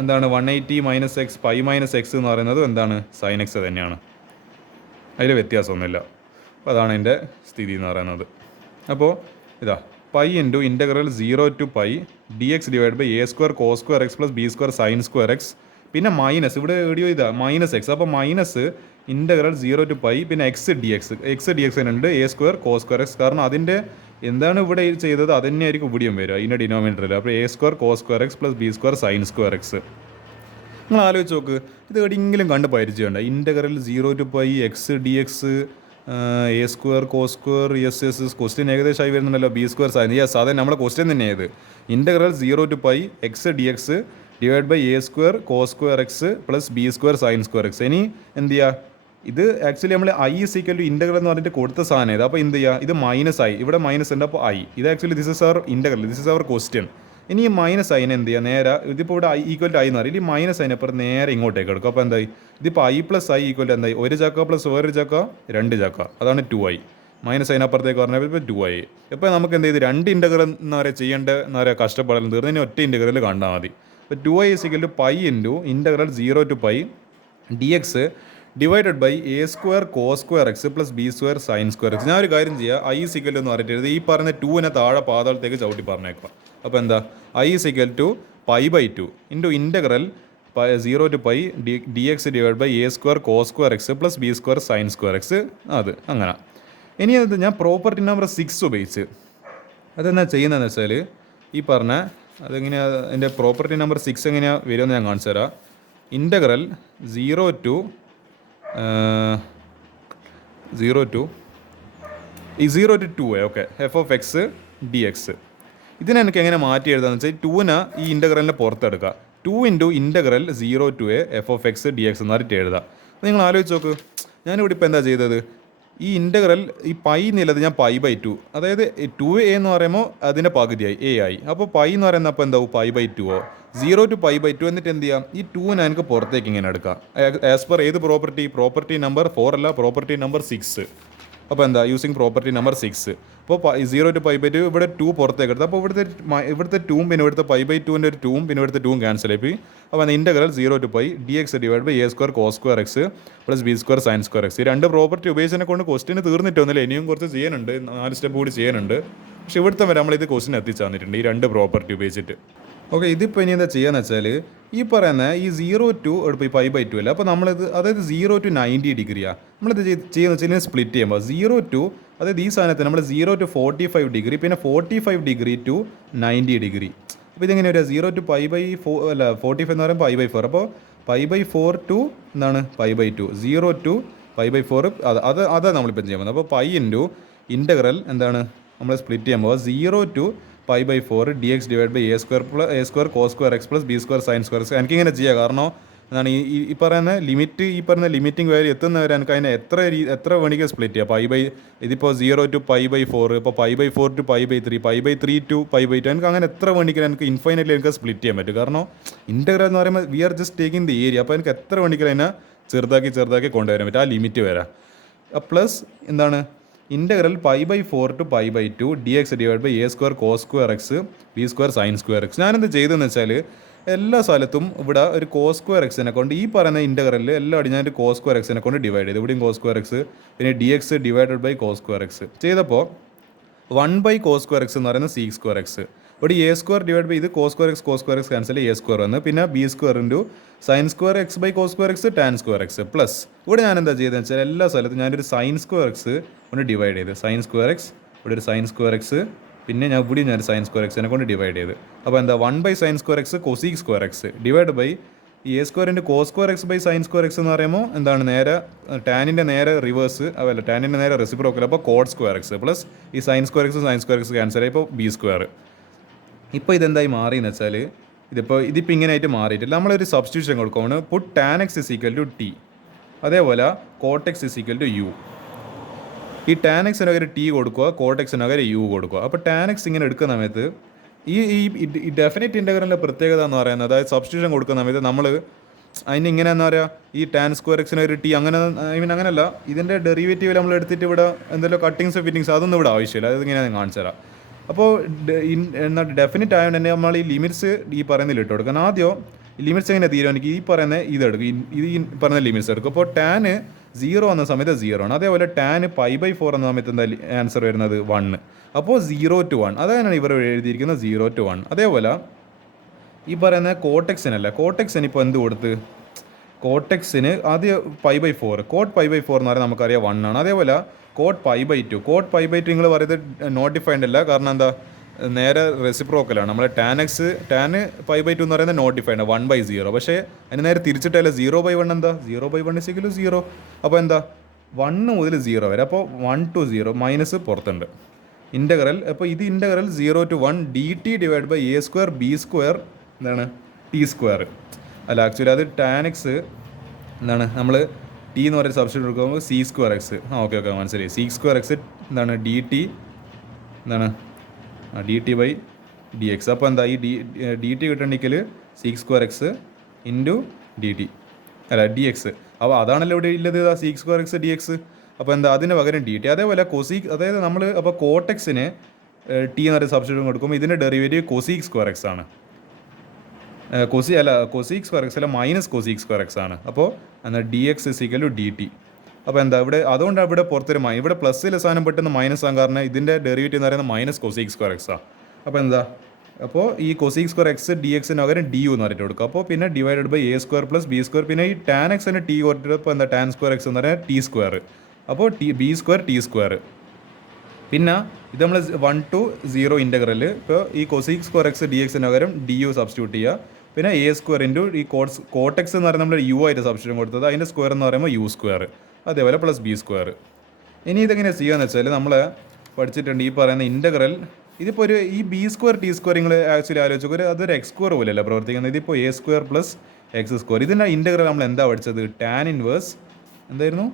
എന്താണ് 180 minus x pi minus x എന്ന് പറയുന്നത് എന്താണ് സൈൻ എക്സ് തന്നെയാണ്, അതിൽ വ്യത്യാസമൊന്നുമില്ല. അപ്പോൾ അതാണ് എൻ്റെ സ്ഥിതി എന്ന് പറയുന്നത്. അപ്പോൾ ഇതാ pi into integral 0 to pi d x divide by a square cos square x plus b square sine square x, പിന്നെ മൈനസ് ഇവിടെ വീഡിയോ ഇതാ മൈനസ് എക്സ്. അപ്പോൾ മൈനസ് ഇൻ്റഗ്രൽ 0 to പൈ പിന്നെ എക്സ് ഡി എക്സ് ഉണ്ട് a square cos square x. കാരണം അതിൻ്റെ എന്താണ് ഇവിടെ ചെയ്തത് അത് തന്നെയായിരിക്കും ഇവിടെയും വരിക ഇതിൻ്റെ ഡിനോമിനേറ്ററിൽ. അപ്പോൾ a square cos square x plus b square sine square x. നിങ്ങൾ ആലോചിച്ച് നോക്ക്, ഇത് എവിടെയെങ്കിലും കണ്ട് പരിചയമുണ്ട്? Integral 0 to pi x d x a square cos square എസ് ക്വസ്റ്റ്യൻ ഏകദേശമായി വരുന്നുണ്ടല്ലോ. ബി സ്ക്വയർ സൈൻ, യെസ് അതെ നമ്മുടെ ക്വസ്റ്റ്യൻ തന്നെയായത്. Integral 0 to pi x d x divide by a square cos square x plus b square sine square x. ഇനി എന്ത് ചെയ്യുക, ഇത് ആക്ച്വലി നമ്മൾ i is equal to integral എന്ന് പറഞ്ഞിട്ട് കൊടുത്ത സാധനം ഇത്. അപ്പോൾ എന്ത് ചെയ്യുക, ഇത് മൈനസ് ആയി, ഇവിടെ മൈനസ് ഉണ്ട്, അപ്പോൾ ഐ. ഇത് actually this is our integral, this is our question. ഇനി ഈ മൈനസ് ഐനെ എന്ത് ചെയ്യുക, നേരെ ഇതിപ്പോൾ ഇവിടെ ഐ ഈക്വൽ ടു ഐ എന്ന് പറയും, ഈ മൈനസ് അതിനപ്പുറം നേരെ ഇങ്ങോട്ടേക്ക് എടുക്കും. അപ്പോൾ എന്തായി, ഇതിപ്പോൾ i plus i equal to എന്തായി, ഒരു ചക്ക പ്ലസ് വേറൊരു ചക്ക 2 ചക്ക, അതാണ് 2i. മൈനസ് അതിനപ്പുറത്തേക്ക് പറഞ്ഞപ്പോൾ ഇപ്പോൾ 2i. ഇപ്പോൾ നമുക്ക് എന്ത് ചെയ്ത് രണ്ട് ഇൻ്റഗ്രൽ എന്താ പറയുക ചെയ്യേണ്ട എന്താ പറയുക കഷ്ടപ്പെടലും തീർന്ന് ഇനി ഒറ്റ ഇൻ്റഗ്രൽ കണ്ടാൽ മതി. അപ്പോൾ 2i is equal to pi into integral 0 to pi d x divided by a square cos square x plus b square sine square x. ഞാൻ ഒരു കാര്യം ചെയ്യുക, ഐ ഇസ് ഈക്വൽ എന്ന് പറഞ്ഞിട്ട് ഈ പറഞ്ഞ 2നെ താഴെ പാതാളത്തേക്ക് ചവിട്ടി പറഞ്ഞേക്കുക. അപ്പോൾ എന്താ, i is equal to pi by 2 into integral 0 to pi d x divide by a square cos square x plus b square sine square x. അത് അങ്ങനെ. ഇനി അത് ഞാൻ പ്രോപ്പർട്ടി നമ്പർ 6 ഉപയോഗിച്ച് അതെന്താ ചെയ്യുന്നതെന്ന് വെച്ചാൽ ഈ പറഞ്ഞ അതെങ്ങനെയാണ് എൻ്റെ പ്രോപ്പർട്ടി നമ്പർ 6 എങ്ങനെയാണ് വരുമെന്ന് ഞാൻ കാണിച്ചു തരാം. ഇൻ്റഗ്രൽ 0 to ഈ 0 to 2 okay F of x d X. ഇതിനെ എനിക്ക് എങ്ങനെ മാറ്റി എഴുതാന്ന് വെച്ചാൽ 2നെ ഈ ഇൻ്റഗ്രലിനെ പുറത്തെടുക്കുക. 2 into integral 0 to F of x d X എന്നിട്ട് എഴുതുക. നിങ്ങൾ ആലോചിച്ച് നോക്ക്, ഞാനിവിടെ ഇപ്പോൾ എന്താ ചെയ്തത്, ഈ ഇൻ്റഗ്രൽ ഈ പൈ എന്നുള്ളത് ഞാൻ പൈ ബൈ 2, അതായത് 2a എന്ന് പറയുമ്പോൾ അതിൻ്റെ പകുതിയായി എ ആയി. അപ്പോൾ പൈ എന്ന് പറയുന്നത് അപ്പോൾ എന്താവും pi by 2 0 to pi by 2. എന്നിട്ട് എന്ത് ചെയ്യാം, ഈ 2നെ എനിക്ക് പുറത്തേക്ക് ഇങ്ങനെ എടുക്കാം ആസ് പെർ ഏത് പ്രോപ്പർട്ടി നമ്പർ 4 അല്ല, പ്രോപ്പർട്ടി നമ്പർ 6. അപ്പോൾ എന്താ യൂസിങ് പ്രോപ്പർട്ടി നമ്പർ 6. അപ്പോൾ 0 to പൈ ബൈ 2 ഇവിടെ 2 പുറത്തേക്ക് എടുത്ത്, അപ്പോൾ ഇവിടുത്തെ 2 പിന്നെ ഇവിടുത്തെ പൈ ബൈ 2ൻ്റെ ഒരു 2 പിന്നെ ഇവിടുത്തെ 2 ക്യാൻസൽ ആയി. അപ്പോൾ integral 0 to pi d x divide by a square cos square x plus b square sine square x. ഈ രണ്ട് പ്രോപ്പർട്ടി ഉപയോഗിച്ചതിനെ കൊണ്ട് ക്വസ്റ്റിന് തീർന്നിട്ടൊന്നുമില്ല, ഇനിയും കുറച്ച് ചെയ്യാനുണ്ട്, 4 സ്റ്റെപ്പ് കൂടി ചെയ്യാനുണ്ട്. പക്ഷേ ഇവിടുത്തെ വരെ നമ്മളിത് ക്വസ്റ്റിന് എത്തിച്ചു തന്നിട്ടുണ്ട് ഈ രണ്ട് പ്രോപ്പർട്ടി ഉപയോഗിച്ചിട്ട്. ഓക്കെ, ഇതിപ്പോൾ ഇനി എന്താ ചെയ്യാന്ന് വെച്ചാൽ ഈ പറയുന്ന ഈ 0 to ഇപ്പോൾ പൈ ബൈ 2 അല്ല, അപ്പോൾ നമ്മളിത് അതായത് 0 to 90 ഡിഗ്രിയാണ് നമ്മളിത് ചെയ്യുന്ന വെച്ചാൽ സ്പ്ലിറ്റ് ചെയ്യുമ്പോൾ 0 to അതായത് ഈ സാധനത്തിന് നമ്മൾ 0 to 45 ഡിഗ്രി പിന്നെ 45 ഡിഗ്രി ടു 90 ഡിഗ്രി. അപ്പോൾ ഇതിങ്ങനെ വരിക 0 to പൈ ബൈ 4 അല്ല 45 എന്ന് പറയുമ്പോൾ പൈ ബൈ 4. അപ്പോൾ പൈ ബൈ 4 ടു എന്താണ് pi by 2, 0 to pi by 4 അതാണ് നമ്മളിപ്പോൾ ചെയ്യാൻ പോകുന്നത്. അപ്പോൾ പൈ ഇൻറ്റു ഇൻ്റഗ്രൽ എന്താണ് നമ്മൾ സ്പ്ലിറ്റ് ചെയ്യുമ്പോൾ 0 to pi by 4 d x divide by a square cos square x plus b square sine square x. എനിക്കിങ്ങനെ ചെയ്യാം, കാരണം എന്താണ് ഈ പറയുന്ന ലിമിറ്റിംഗ് വാല്യൂ എത്തുന്നവരെ എനിക്ക് അതിനെ എത്ര വേണമെങ്കിൽ സ്പ്ലിറ്റ് ചെയ്യാം. പൈ ബൈ ഇതിപ്പോൾ 0 to പൈ ബൈ 4, ഇപ്പോൾ pi by 4 to pi by 3, pi by 3 to pi by 2, എനിക്ക് അങ്ങനെ എത്ര വേണമെങ്കിലും എനിക്ക് ഇൻഫൈനറ്റ്ലി എനിക്ക് സ്പ്ലിറ്റ് ചെയ്യാൻ പറ്റും. കാരണം ഇൻ്റഗ്രൽ എന്ന് പറയുമ്പോൾ we are just taking the area. അപ്പോൾ എനിക്ക് എത്ര വേണമെങ്കിലും അതിനെ ചെറുതാക്കി കൊണ്ടുവരാൻ പറ്റും, ആ ലിമിറ്റ് വരാം. പ്ലസ് എന്താണ് integral pi by 4 to pi by 2 d x divide by a square cos square x b square sine square x. ഞാനെന്ത് ചെയ്തതെന്ന് വെച്ചാൽ എല്ലാ സ്ഥലത്തും ഇവിടെ ഒരു കോ സ്ക്വയർ എക്സിനെ കൊണ്ട് ഈ പറയുന്ന ഇൻ്റഗ്രലിൽ എല്ലാവരും ഞാൻ ഒരു കോ സ്ക്വയർ എക്സിനെ കൊണ്ട് ഡിവൈഡ് ചെയ്തു. ഇവിടെയും കോ സ്ക്വയർ എക്സ് പിന്നെ d x divided by cos square x ചെയ്തപ്പോൾ 1 ബൈ കോ സ്ക്വയർ എക്സ് എന്ന് പറയുന്നത് സീക്ക് സ്ക്വയർ എക്സ്. ഇവിടെ എ സ്ക്വയർ ഡിവൈഡ് ബൈ ഇത് cos square x cancel a square വന്ന് പിന്നെ b square into sine square x by cos square x tan square x plus ഇവിടെ ഞാൻ എന്താ ചെയ്തതെന്ന് വെച്ചാൽ എല്ലാ സ്ഥലത്തും ഞാനൊരു സൈൻ സ്ക്വയർ എക്സ് ഒന്ന് ഡിവൈഡ് ചെയ്ത് സൈൻ സ്ക്വയർ എക്സ് ഇവിടെ ഒരു സൈൻ സ്ക്വയർ എക്സ് പിന്നെ ഞാൻ ഇവിടെ ഞാൻ സൈൻ സ്ക്വയർ എക്സിനെ കൊണ്ട് ഡിവൈഡ് ചെയ്ത്. അപ്പോൾ എന്താ 1/sin square x cosec square x divide by ഈ a square into cos square x by sine square x എന്ന് പറയുമ്പോൾ എന്താണ് നേരെ ടാനിൻ്റെ നേരെ റിവേഴ്സ് അതല്ല ടാനിൻ്റെ നേരെ റെസിപ്രോക്കൽ അപ്പോൾ കോഡ് സ്ക്വയർ എക്സ് പ്ലസ് ഈ സൈൻ സ്ക്വയർ എക്സ് ക്യാൻസൽ ആയി ഇപ്പോൾ ബി സ്ക്വയർ. ഇപ്പോൾ ഇതെന്തായി മാറിയെന്ന് വെച്ചാൽ ഇതിപ്പോൾ ഇങ്ങനെ ആയിട്ട് മാറിയിട്ടില്ല. നമ്മളൊരു സബ്സ്റ്റിറ്റ്യൂഷൻ കൊടുക്കുകയാണ്. Put tan x is equal to t, അതേപോലെ cot x is equal to u. ഈ ടാൻ എക്സിന് പകരം ടി കൊടുക്കുക, കോട്ട് എക്സിന് പകരം യു കൊടുക്കുക. അപ്പോൾ ടാൻ എക്സ് ഇങ്ങനെ എടുക്കുന്ന സമയത്ത് ഈ ഡെഫിനിറ്റ് ഇൻ്റഗ്രലിൻ്റെ പ്രത്യേകത എന്ന് പറയുന്നത്, അതായത് സബ്സ്റ്റിറ്റ്യൂഷൻ കൊടുക്കുന്ന സമയത്ത് നമ്മൾ അതിന് ഇങ്ങനെ എന്താ പറയുക, ഈ ടാൻ സ്ക്വയർ എക്സിന് ഒരു ടി അങ്ങനെ അങ്ങനെയല്ല, ഇതിൻ്റെ ഡെറിവേറ്റീവ് നമ്മൾ എടുത്തിട്ട് ഇവിടെ എന്തെങ്കിലും കട്ടിങ്സ് ഫിറ്റിങ്സ് അതൊന്നും ഇവിടെ ആവശ്യമില്ല. അത് ഇങ്ങനെ ഞാൻ കാണിച്ചു തരാം. അപ്പോൾ എന്നാൽ ഡെഫിനിറ്റ് ആയതുകൊണ്ട് തന്നെ നമ്മൾ ഈ ലിമിറ്റ്സ് ഈ പറയുന്നതിൽ ഇട്ട് കൊടുക്കണം. ആദ്യം ഈ ലിമിറ്റ്സ് എങ്ങനെ തീരുമാനിക്കും, ഈ പറയുന്ന ഇതെടുക്കും, ഈ പറയുന്ന ലിമിറ്റ്സ് എടുക്കും. അപ്പോൾ ടാന് 0 എന്ന സമയത്ത് 0 ആണ്. അതേപോലെ ടാന് π/4 എന്ന സമയത്ത് എന്താ ആൻസർ വരുന്നത് 1. അപ്പോൾ 0 to 1 അതാണ് ഇവർ എഴുതിയിരിക്കുന്നത് 0 to 1. അതേപോലെ ഈ പറയുന്ന കോട്ടെക്സിനല്ല, കോട്ടെക്സിന് ഇപ്പോൾ എന്ത് കൊടുത്ത്, കോട്ടെക്സിന് ആദ്യം π/4 കോട്ട് π/4 എന്ന് പറയുന്നത് നമുക്കറിയാം 1 ആണ്. അതേപോലെ കോട്ട് π/2 കോട്ട് π/2 നിങ്ങൾ പറയുന്നത് നോട്ട് ഡിഫൈൻഡ് അല്ല, കാരണം എന്താ നേരെ റെസിപ്രോക്കലാണ്. നമ്മൾ ടാൻ π/2 എന്ന് പറയുന്നത് നോട്ട് ഡിഫൈൻഡ് 1/0, പക്ഷേ അതിന് നേരെ തിരിച്ചിട്ടല്ല 0/1 എന്താ 0/1 = 0. അപ്പോൾ എന്താ 1 മുതൽ 0 വരെ, അപ്പോൾ 1 to 0 മൈനസ് പുറത്തുണ്ട് ഇൻ്റഗ്രൽ. അപ്പോൾ ഇത് integral 0 to 1 dt divide by a square b square എന്താണ് ടി സ്ക്വയർ. അല്ല ആക്ച്വലി അത് ടാൻ എക്സ് എന്താണ് നമ്മൾ ടി എന്ന് പറയുന്ന സബ്സ്റ്റിറ്റ്യൂട്ട് എടുക്കുമ്പോൾ സി സ്ക്വയർ എക്സ് ഓക്കെ മനസ്സിലായി. സി സ്ക്വയർ എക്സ് എന്താണ് ഡി ടി എന്താണ് d T by D x. അപ്പോൾ എന്താ ഈ ഡി ടി കിട്ടണമെങ്കിൽ sec square x into d t അല്ല ഡി എക്സ്. അപ്പോൾ അതാണല്ലോ ഇവിടെ ഇല്ലത്, sec square x d x. അപ്പോൾ എന്താ അതിന് പകരം ഡി ടി. അതേപോലെ കൊസീക്, അതായത് നമ്മൾ അപ്പോൾ കോട്ടെക്സിന് ടി എന്ന് പറയുന്ന സബ്സ്റ്റിറ്റ്യൂട്ട് കൊടുക്കുമ്പോൾ ഇതിൻ്റെ ഡെറിവേറ്റീവ് കൊസീക് സ്ക്വയർ എക്സ് ആണ്. കൊസീക് സ്ക്വയർ എക്സ് അല്ല മൈനസ് കൊസീക് സ്ക്വയർ എക്സ് ആണ്. അപ്പോൾ എന്താ D X is equal to d t. അപ്പോൾ എന്താ ഇവിടെ അതുകൊണ്ട് ഇവിടെ പുറത്തൊരു ഇവിടെ പ്ലസ്സിലെ സാധനം പെട്ടെന്ന് മൈനസ് ആകാൻ കാരണം ഇതിൻ്റെ ഡെറിവേറ്റീവ് എന്ന് പറയുന്നത് മൈനസ് കൊസീക് സ്ക്വയർ എക്സ് ആണ്. അപ്പോൾ എന്താ അപ്പോൾ ഈ കൊസീക് സ്ക്വയർ എക്സ് ഡി എക്സിന് പകരം ഡി യു എന്ന് പറഞ്ഞിട്ട് കൊടുക്കും. അപ്പോൾ പിന്നെ divided by a square plus b square, പിന്നെ ഈ ടാൻ എക്സിന് ടി കൊടുത്തിട്ട് എന്താ ടാൻ സ്ക്വയർ എക്സ് എന്ന് പറയുന്നത് ടി സ്ക്വയർ. അപ്പോൾ ബി സ്ക്വയർ ടി സ്ക്വയർ. പിന്നെ ഇത് നമ്മൾ 1 to 0 ഇൻ്റഗ്രൽ. ഇപ്പോൾ ഈ കൊസീക് സ്ക്വയർ എക്സ് ഡി എക്സിന് പകരം ഡി യു സബ്സ്റ്റിറ്റ്യൂട്ട് ചെയ്യുക. പിന്നെ എ സ്ക്വയർ ഇൻറ്റു ഈ കോട്ടെക്സ് എന്ന് പറയുന്നത് നമ്മൾ യു ആയിട്ട് സബ്സ്റ്റിറ്റ്യൂഷൻ കൊടുത്തത്, അതിൻ്റെ സ്ക്വയർ എന്ന് പറയുമ്പോൾ യു സ്ക്വയർ, അതേപോലെ പ്ലസ് ബി സ്ക്വയർ. ഇനി ഇതെങ്ങനെ ചെയ്യുകയെന്ന് വെച്ചാൽ നമ്മൾ പഠിച്ചിട്ടുണ്ട് ഈ പറയുന്ന ഇൻ്റഗ്രൽ. ഇതിപ്പോൾ ഒരു ഈ ബി സ്ക്വയർ ടി സ്ക്വയർ നിങ്ങൾ ആക്ച്വലി ആലോചിക്കുക, അതൊരു എക്സ് സ്ക്വയർ പോലെയല്ല പ്രവർത്തിക്കുന്നത്. ഇതിപ്പോൾ a square plus x square. ഇതിൻ്റെ ഇൻ്റഗ്രൽ നമ്മൾ എന്താ പഠിച്ചത്, ടാൻ ഇൻവേഴ്സ് എന്തായിരുന്നു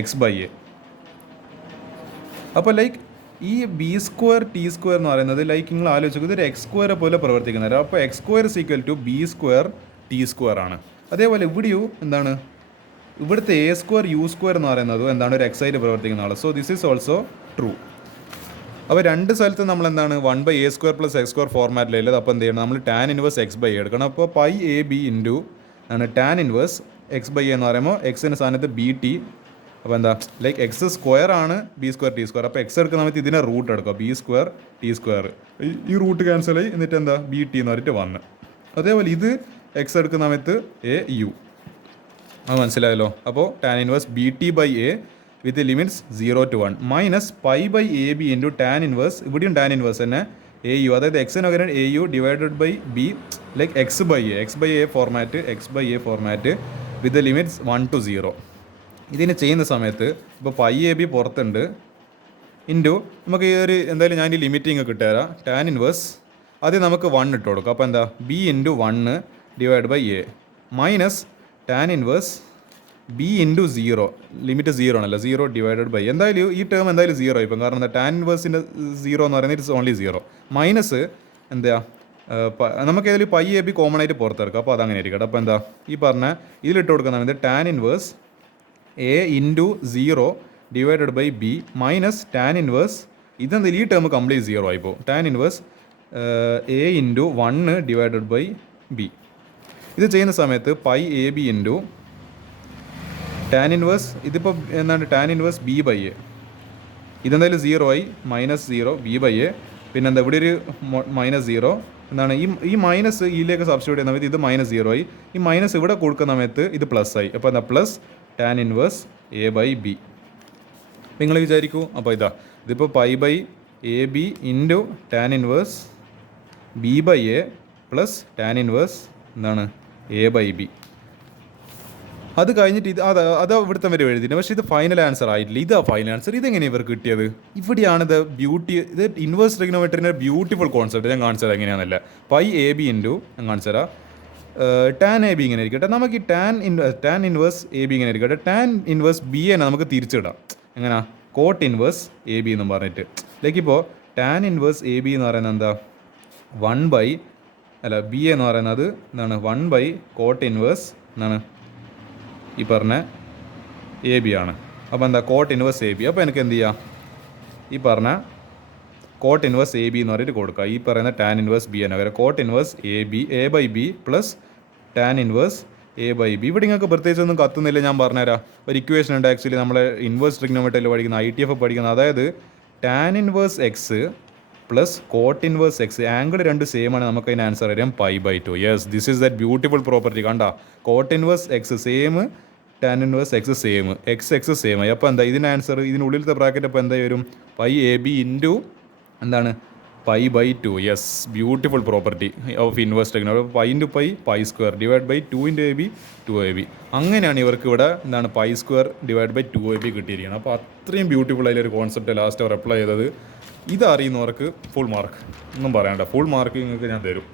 എക്സ് ബൈ എ. അപ്പോൾ ലൈക്ക് ഈ ബി സ്ക്വയർ ടി സ്ക്വയർ എന്ന് പറയുന്നത് ലൈക്ക് നിങ്ങൾ ആലോചിക്കുക ഇതൊരു എക്സ് സ്ക്വയർ പോലെ പ്രവർത്തിക്കുന്നത്. അപ്പോൾ x square is equal to b square t square ആണ്. അതേപോലെ ഇവിടെയും എന്താണ് ഇവിടുത്തെ എ സ്ക്വയർ യു സ്ക്വയർ എന്ന് പറയുന്നത് എന്താണ് ഒരു എക്സ് ആയിട്ട് പ്രവർത്തിക്കുന്ന ആൾ. So this is also true. അപ്പോൾ രണ്ട് സ്ഥലത്ത് നമ്മൾ എന്താണ് 1/a square plus x square ഫോർമാറ്റിലുള്ളത്. അപ്പോൾ എന്ത് ചെയ്യണം, നമ്മൾ ടാൻ ഇൻവേഴ്സ് എക്സ് ബൈ എടുക്കണം. അപ്പോൾ പൈ എ ബി ഇൻറ്റു ആണ് ടാൻ ഇൻവേഴ്സ് എക്സ് ബൈ എന്ന് പറയുമ്പോൾ എക്സിൻ്റെ സ്ഥാനത്ത് ബി ടി. അപ്പോൾ എന്താ ലൈക്ക് എക്സ് സ്ക്വയർ ആണ് ബി സ്ക്വയർ ടി സ്ക്വയർ. അപ്പോൾ എക്സ് എടുക്കുന്ന സമയത്ത് ഇതിനെ റൂട്ട് എടുക്കുക, ബി സ്ക്വയർ ടി സ്ക്വയർ. ഈ റൂട്ട് ക്യാൻസൽ ആയി എന്നിട്ട് എന്താ ബി ടി എന്ന് പറഞ്ഞിട്ട് 1. അതേപോലെ ഇത് എക്സ് എടുക്കുന്ന സമയത്ത് എ യു. അത് മനസ്സിലായല്ലോ. അപ്പോൾ tan inverse b t by a with limits 0 to 1 minus pi by a b into tan inverse, ഇവിടെയും ടാൻ ഇൻവേഴ്സ് തന്നെ എ യു, അതായത് എക്സിന് പകരം a u divided by b like x by a format with limits 1 to 0. ഇതിന് ചെയ്യുന്ന സമയത്ത് ഇപ്പോൾ pi a b പുറത്തുണ്ട് ഇൻറ്റു നമുക്ക് ഈ ഒരു എന്തായാലും ഞാൻ ഈ ലിമിറ്റിങ് കിട്ടുതരാം. ടാൻ ഇൻവേഴ്സ് ആദ്യം നമുക്ക് 1 ഇട്ട് കൊടുക്കും. അപ്പോൾ എന്താ b into 1 divide by a minus tan inverse b into 0 limit 0 ആണല്ലോ, 0 ഡിവൈഡഡ് ബൈ എന്തായാലും ഈ ടേം എന്തായാലും 0 ആയിപ്പോൾ, കാരണം എന്താ ടാൻ ഇൻവേഴ്സിൻ്റെ 0 എന്ന് പറയുന്നത് ഇറ്റ്സ് ഓൺലി 0 മൈനസ് എന്താ നമുക്ക് ഏതായാലും പൈ എ ബി കോമൺ ആയിട്ട് പുറത്തെടുക്കാം. അപ്പോൾ അതങ്ങനെ ഇരിക്കട്ടെ. അപ്പോൾ എന്താ ഈ പറഞ്ഞ ഇതിലിട്ട് കൊടുക്കുന്ന സമയത്ത് tan inverse a into 0 divided by b minus tan inverse ഇതെന്തായാലും ഈ ടേം കംപ്ലീറ്റ് 0 ആയിപ്പോൾ tan inverse a into 1 divided by b. ഇത് ചെയ്യുന്ന സമയത്ത് pi a b into tan inverse ഇതിപ്പോൾ എന്താണ് tan inverse b by a ഇതെന്തായാലും 0 ആയി മൈനസ് 0 ബി ബൈ എ. പിന്നെ എന്താ ഇവിടെ ഒരു മൈനസ് 0 എന്താണ് ഈ മൈനസ് ഇതിലേക്ക് സബ്സ്റ്റിറ്റ്യൂട്ട് ചെയ്യുന്ന സമയത്ത് ഇത് മൈനസ് 0 ആയി. ഈ മൈനസ് ഇവിടെ കൊടുക്കുന്ന സമയത്ത് ഇത് പ്ലസ് ആയി. അപ്പോൾ എന്താ plus tan inverse a by b. നിങ്ങൾ വിചാരിക്കൂ അപ്പോൾ ഇതിപ്പോൾ pi by a b into tan inverse b by a plus tan inverse എന്താണ് എ ബൈ ബി. അത് കഴിഞ്ഞിട്ട് അത് ഇവിടുത്തെ വരെ എഴുതിയിട്ട്, പക്ഷേ ഇത് ഫൈനൽ ആൻസർ ആയിട്ടില്ല. ഇതാ ഫൈനൽ ആൻസർ. ഇതെങ്ങനെയാണ് ഇവർക്ക് കിട്ടിയത്? ഇവിടെയാണ് ഇത് ഇൻവേഴ്സ് ട്രിഗ്നോമെട്രിൻ്റെ ബ്യൂട്ടിഫുൾ കോൺസെപ്റ്റ്. ഞാൻ കാണിച്ചത് എങ്ങനെയാണെന്നല്ല. പൈ എ ബി ഇൻറ്റു ഞാൻ കാണിച്ചുതരാം. ടാൻ എ ബി ഇങ്ങനെ ഇരിക്കട്ടെ. നമുക്ക് ഈ ടാൻ ഇൻവേഴ്സ് എ ബി ഇങ്ങനെ ഇരിക്കട്ടെ. ടാൻ ഇൻവേഴ്സ് ബി എന്നെ നമുക്ക് തിരിച്ചിടാം. എങ്ങനെയാ? കോട്ട് ഇൻവേഴ്സ് എ ബി എന്നും പറഞ്ഞിട്ട്. ഇപ്പോൾ ടാൻ ഇൻവേഴ്സ് എ ബി എന്ന് പറയുന്നത് എന്താ? ബി എന്ന് പറയുന്നത് എന്താണ്? 1 കോട്ട് ഇൻവേഴ്സ് എന്താണ് ഈ പറഞ്ഞ എ ബി ആണ്. അപ്പോൾ എന്താ? Coat inverse A B. അപ്പോൾ എനിക്ക് എന്ത് ചെയ്യാം? ഈ പറഞ്ഞ കോട്ട് ഇൻവേഴ്സ് എ ബി എന്ന് പറഞ്ഞിട്ട് കൊടുക്കുക. ഈ പറയുന്ന ടാൻ ഇൻവേഴ്സ് ബി ആണ്. Cot inverse a by b plus tan inverse a by b. ഇവിടെ നിങ്ങൾക്ക് പ്രത്യേകിച്ചൊന്നും കത്തുന്നില്ല, ഞാൻ പറഞ്ഞുതരാം. ഒരു ഇക്വേഷൻ ഉണ്ട് ആക്ച്വലി നമ്മൾ ഇൻവേഴ്സ് ട്രിഗ്നോമെട്രിയിൽ പഠിക്കുന്ന ITF പഠിക്കുന്നത്. അതായത് tan inverse x plus cot inverse x, angle രണ്ട് സെയിം ആണ്. നമുക്ക് അതിന് ആൻസർ അറിയാം π/2. Yes, this is that beautiful property. കണ്ട, cot inverse x same, tan inverse x same, x same ആയി. അപ്പോൾ എന്താ ഇതിന് ആൻസർ? ഇതിനുള്ളിലത്തെ ബ്രാക്കറ്റ് അപ്പോൾ എന്താ വരും? പൈ എ ബി ഇൻറ്റു എന്താണ് π/2. Yes, beautiful property of inverse trigonometry. Pi into pi square divide by 2 into a b 2ab. അങ്ങനെയാണ് ഇവർക്ക് ഇവിടെ എന്താണ് pi square divide by 2ab കിട്ടിയിരിക്കുന്നത്. അപ്പോൾ അത്രയും ബ്യൂട്ടിഫുൾ ആയൊരു കോൺസെപ്റ്റ് ലാസ്റ്റ് അവർ അപ്ലൈ ചെയ്തത്. ഇതറിയുന്നവർക്ക് ഫുൾ മാർക്ക്, ഒന്നും പറയണ്ട, ഫുൾ മാർക്ക് നിങ്ങൾക്ക് ഞാൻ തരും.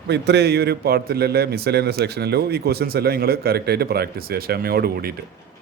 അപ്പോൾ ഇത്രയും ഈ ഒരു പാഠത്തിലല്ലേ മിസ്സലേനിയസ് സെക്ഷനിലോ ഈ ക്വസ്റ്റ്യൻസ് എല്ലാം നിങ്ങൾ കറക്റ്റായിട്ട് പ്രാക്ടീസ് ചെയ്യുക ക്ഷമയോട് കൂടിയിട്ട്.